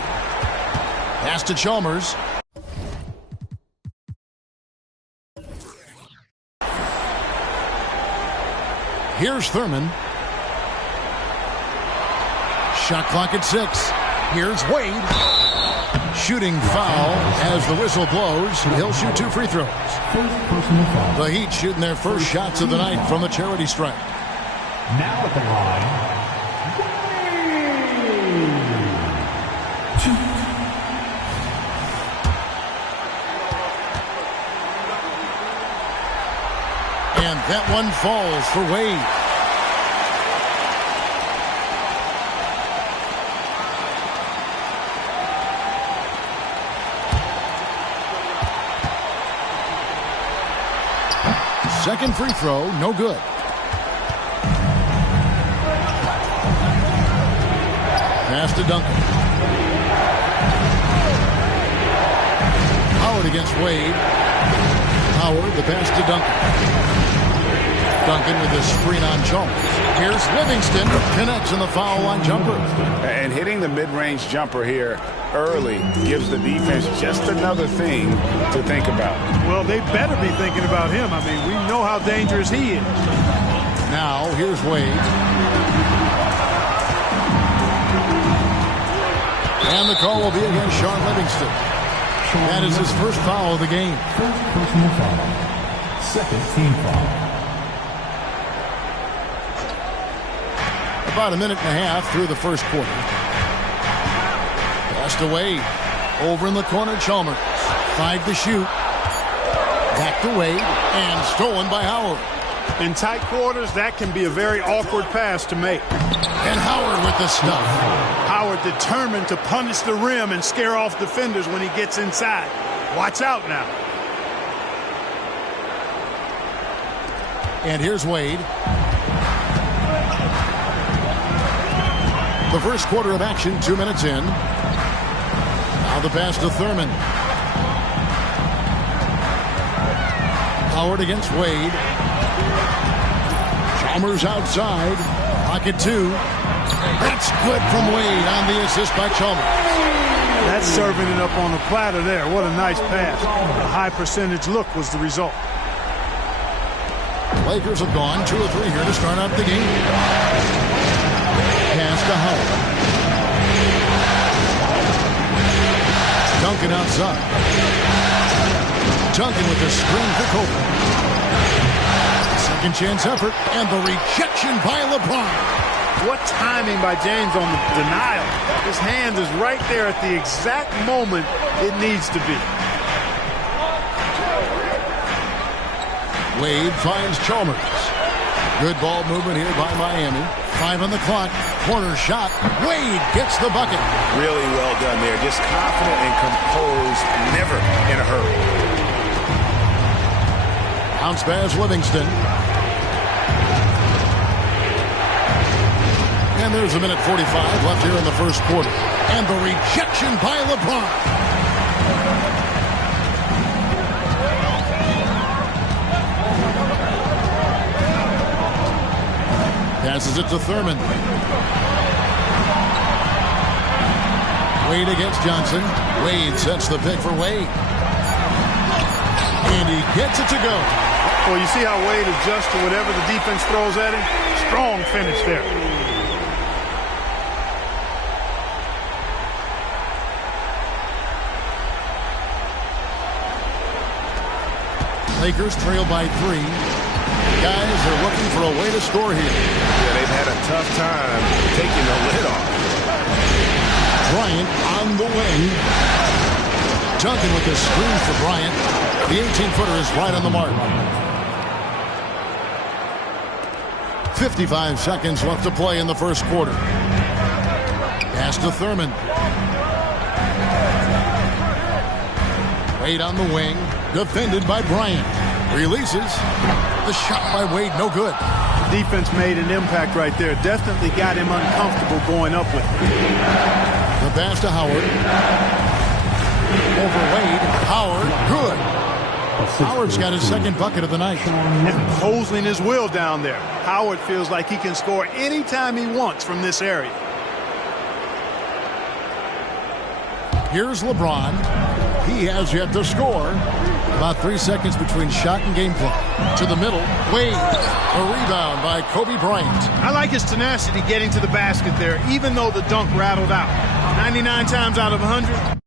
Pass to Chalmers. Here's Thurman. Shot clock at 6. Here's Wade. Shooting foul as the whistle blows. He'll shoot 2 free throws. The Heat shooting their first shots of the night from the charity stripe. Now at the line, and that one falls for Wade. Second free throw, no good. Pass to Duncan. Howard against Wade. Howard, the pass to Duncan. Duncan with a screen on Chalmers. Here's Livingston. Connects in the foul line jumper. And hitting the mid-range jumper here early gives the defense just another thing to think about. Well, they better be thinking about him. I mean, we know how dangerous he is. Now, here's Wade. And the call will be against Sean Livingston. That is his first foul of the game. First personal foul. Second team foul. About a minute and a half through the first quarter. Pass to Wade. Over in the corner, Chalmers. 5 to shoot. Back to Wade. And stolen by Howard. In tight quarters, that can be a very awkward pass to make. And Howard with the stuff. Howard determined to punish the rim and scare off defenders when he gets inside. Watch out now. And here's Wade. The first quarter of action, 2 minutes in. Now the pass to Thurman. Howard against Wade. Chalmers outside. Pocket 2. That's good from Wade on the assist by Chalmers. That's serving it up on the platter there. What a nice pass. A high percentage look was the result. Lakers have gone 2 or 3 here to start out the game. Pass to Howard. Duncan outside. Duncan with the screen for Kobe. Second chance effort, and the rejection by LeBron. What timing by James on the denial. His hand is right there at the exact moment it needs to be. Wade finds Chalmers. Good ball movement here by Miami. 5 on the clock. Corner shot. Wade gets the bucket. Really well done there. Just confident and composed. Never in a hurry. Bounce pass Livingston. And there's a minute 45 left here in the first quarter. And the rejection by LeBron. Passes it to Thurman. Wade against Johnson. Wade sets the pick for Wade. And he gets it to go. Well, you see how Wade adjusts to whatever the defense throws at him? Strong finish there. Lakers trail by 3. Guys are looking for a way to score here. Yeah, they've had a tough time taking the lid off. Bryant on the wing. Duncan with the screen for Bryant. The 18-footer is right on the mark. 55 seconds left to play in the first quarter. Pass to Thurman. Wade on the wing. Defended by Bryant. Releases. The shot by Wade, no good. The defense made an impact right there. Definitely got him uncomfortable going up with it. The pass to Howard. Over Wade. Howard, good. Howard's got his second bucket of the night. Imposing his will down there. Howard feels like he can score anytime he wants from this area. Here's LeBron. He has yet to score. About 3 seconds between shot and gameplay. To the middle, Wade. A rebound by Kobe Bryant. I like his tenacity getting to the basket there, even though the dunk rattled out. 99 times out of 100.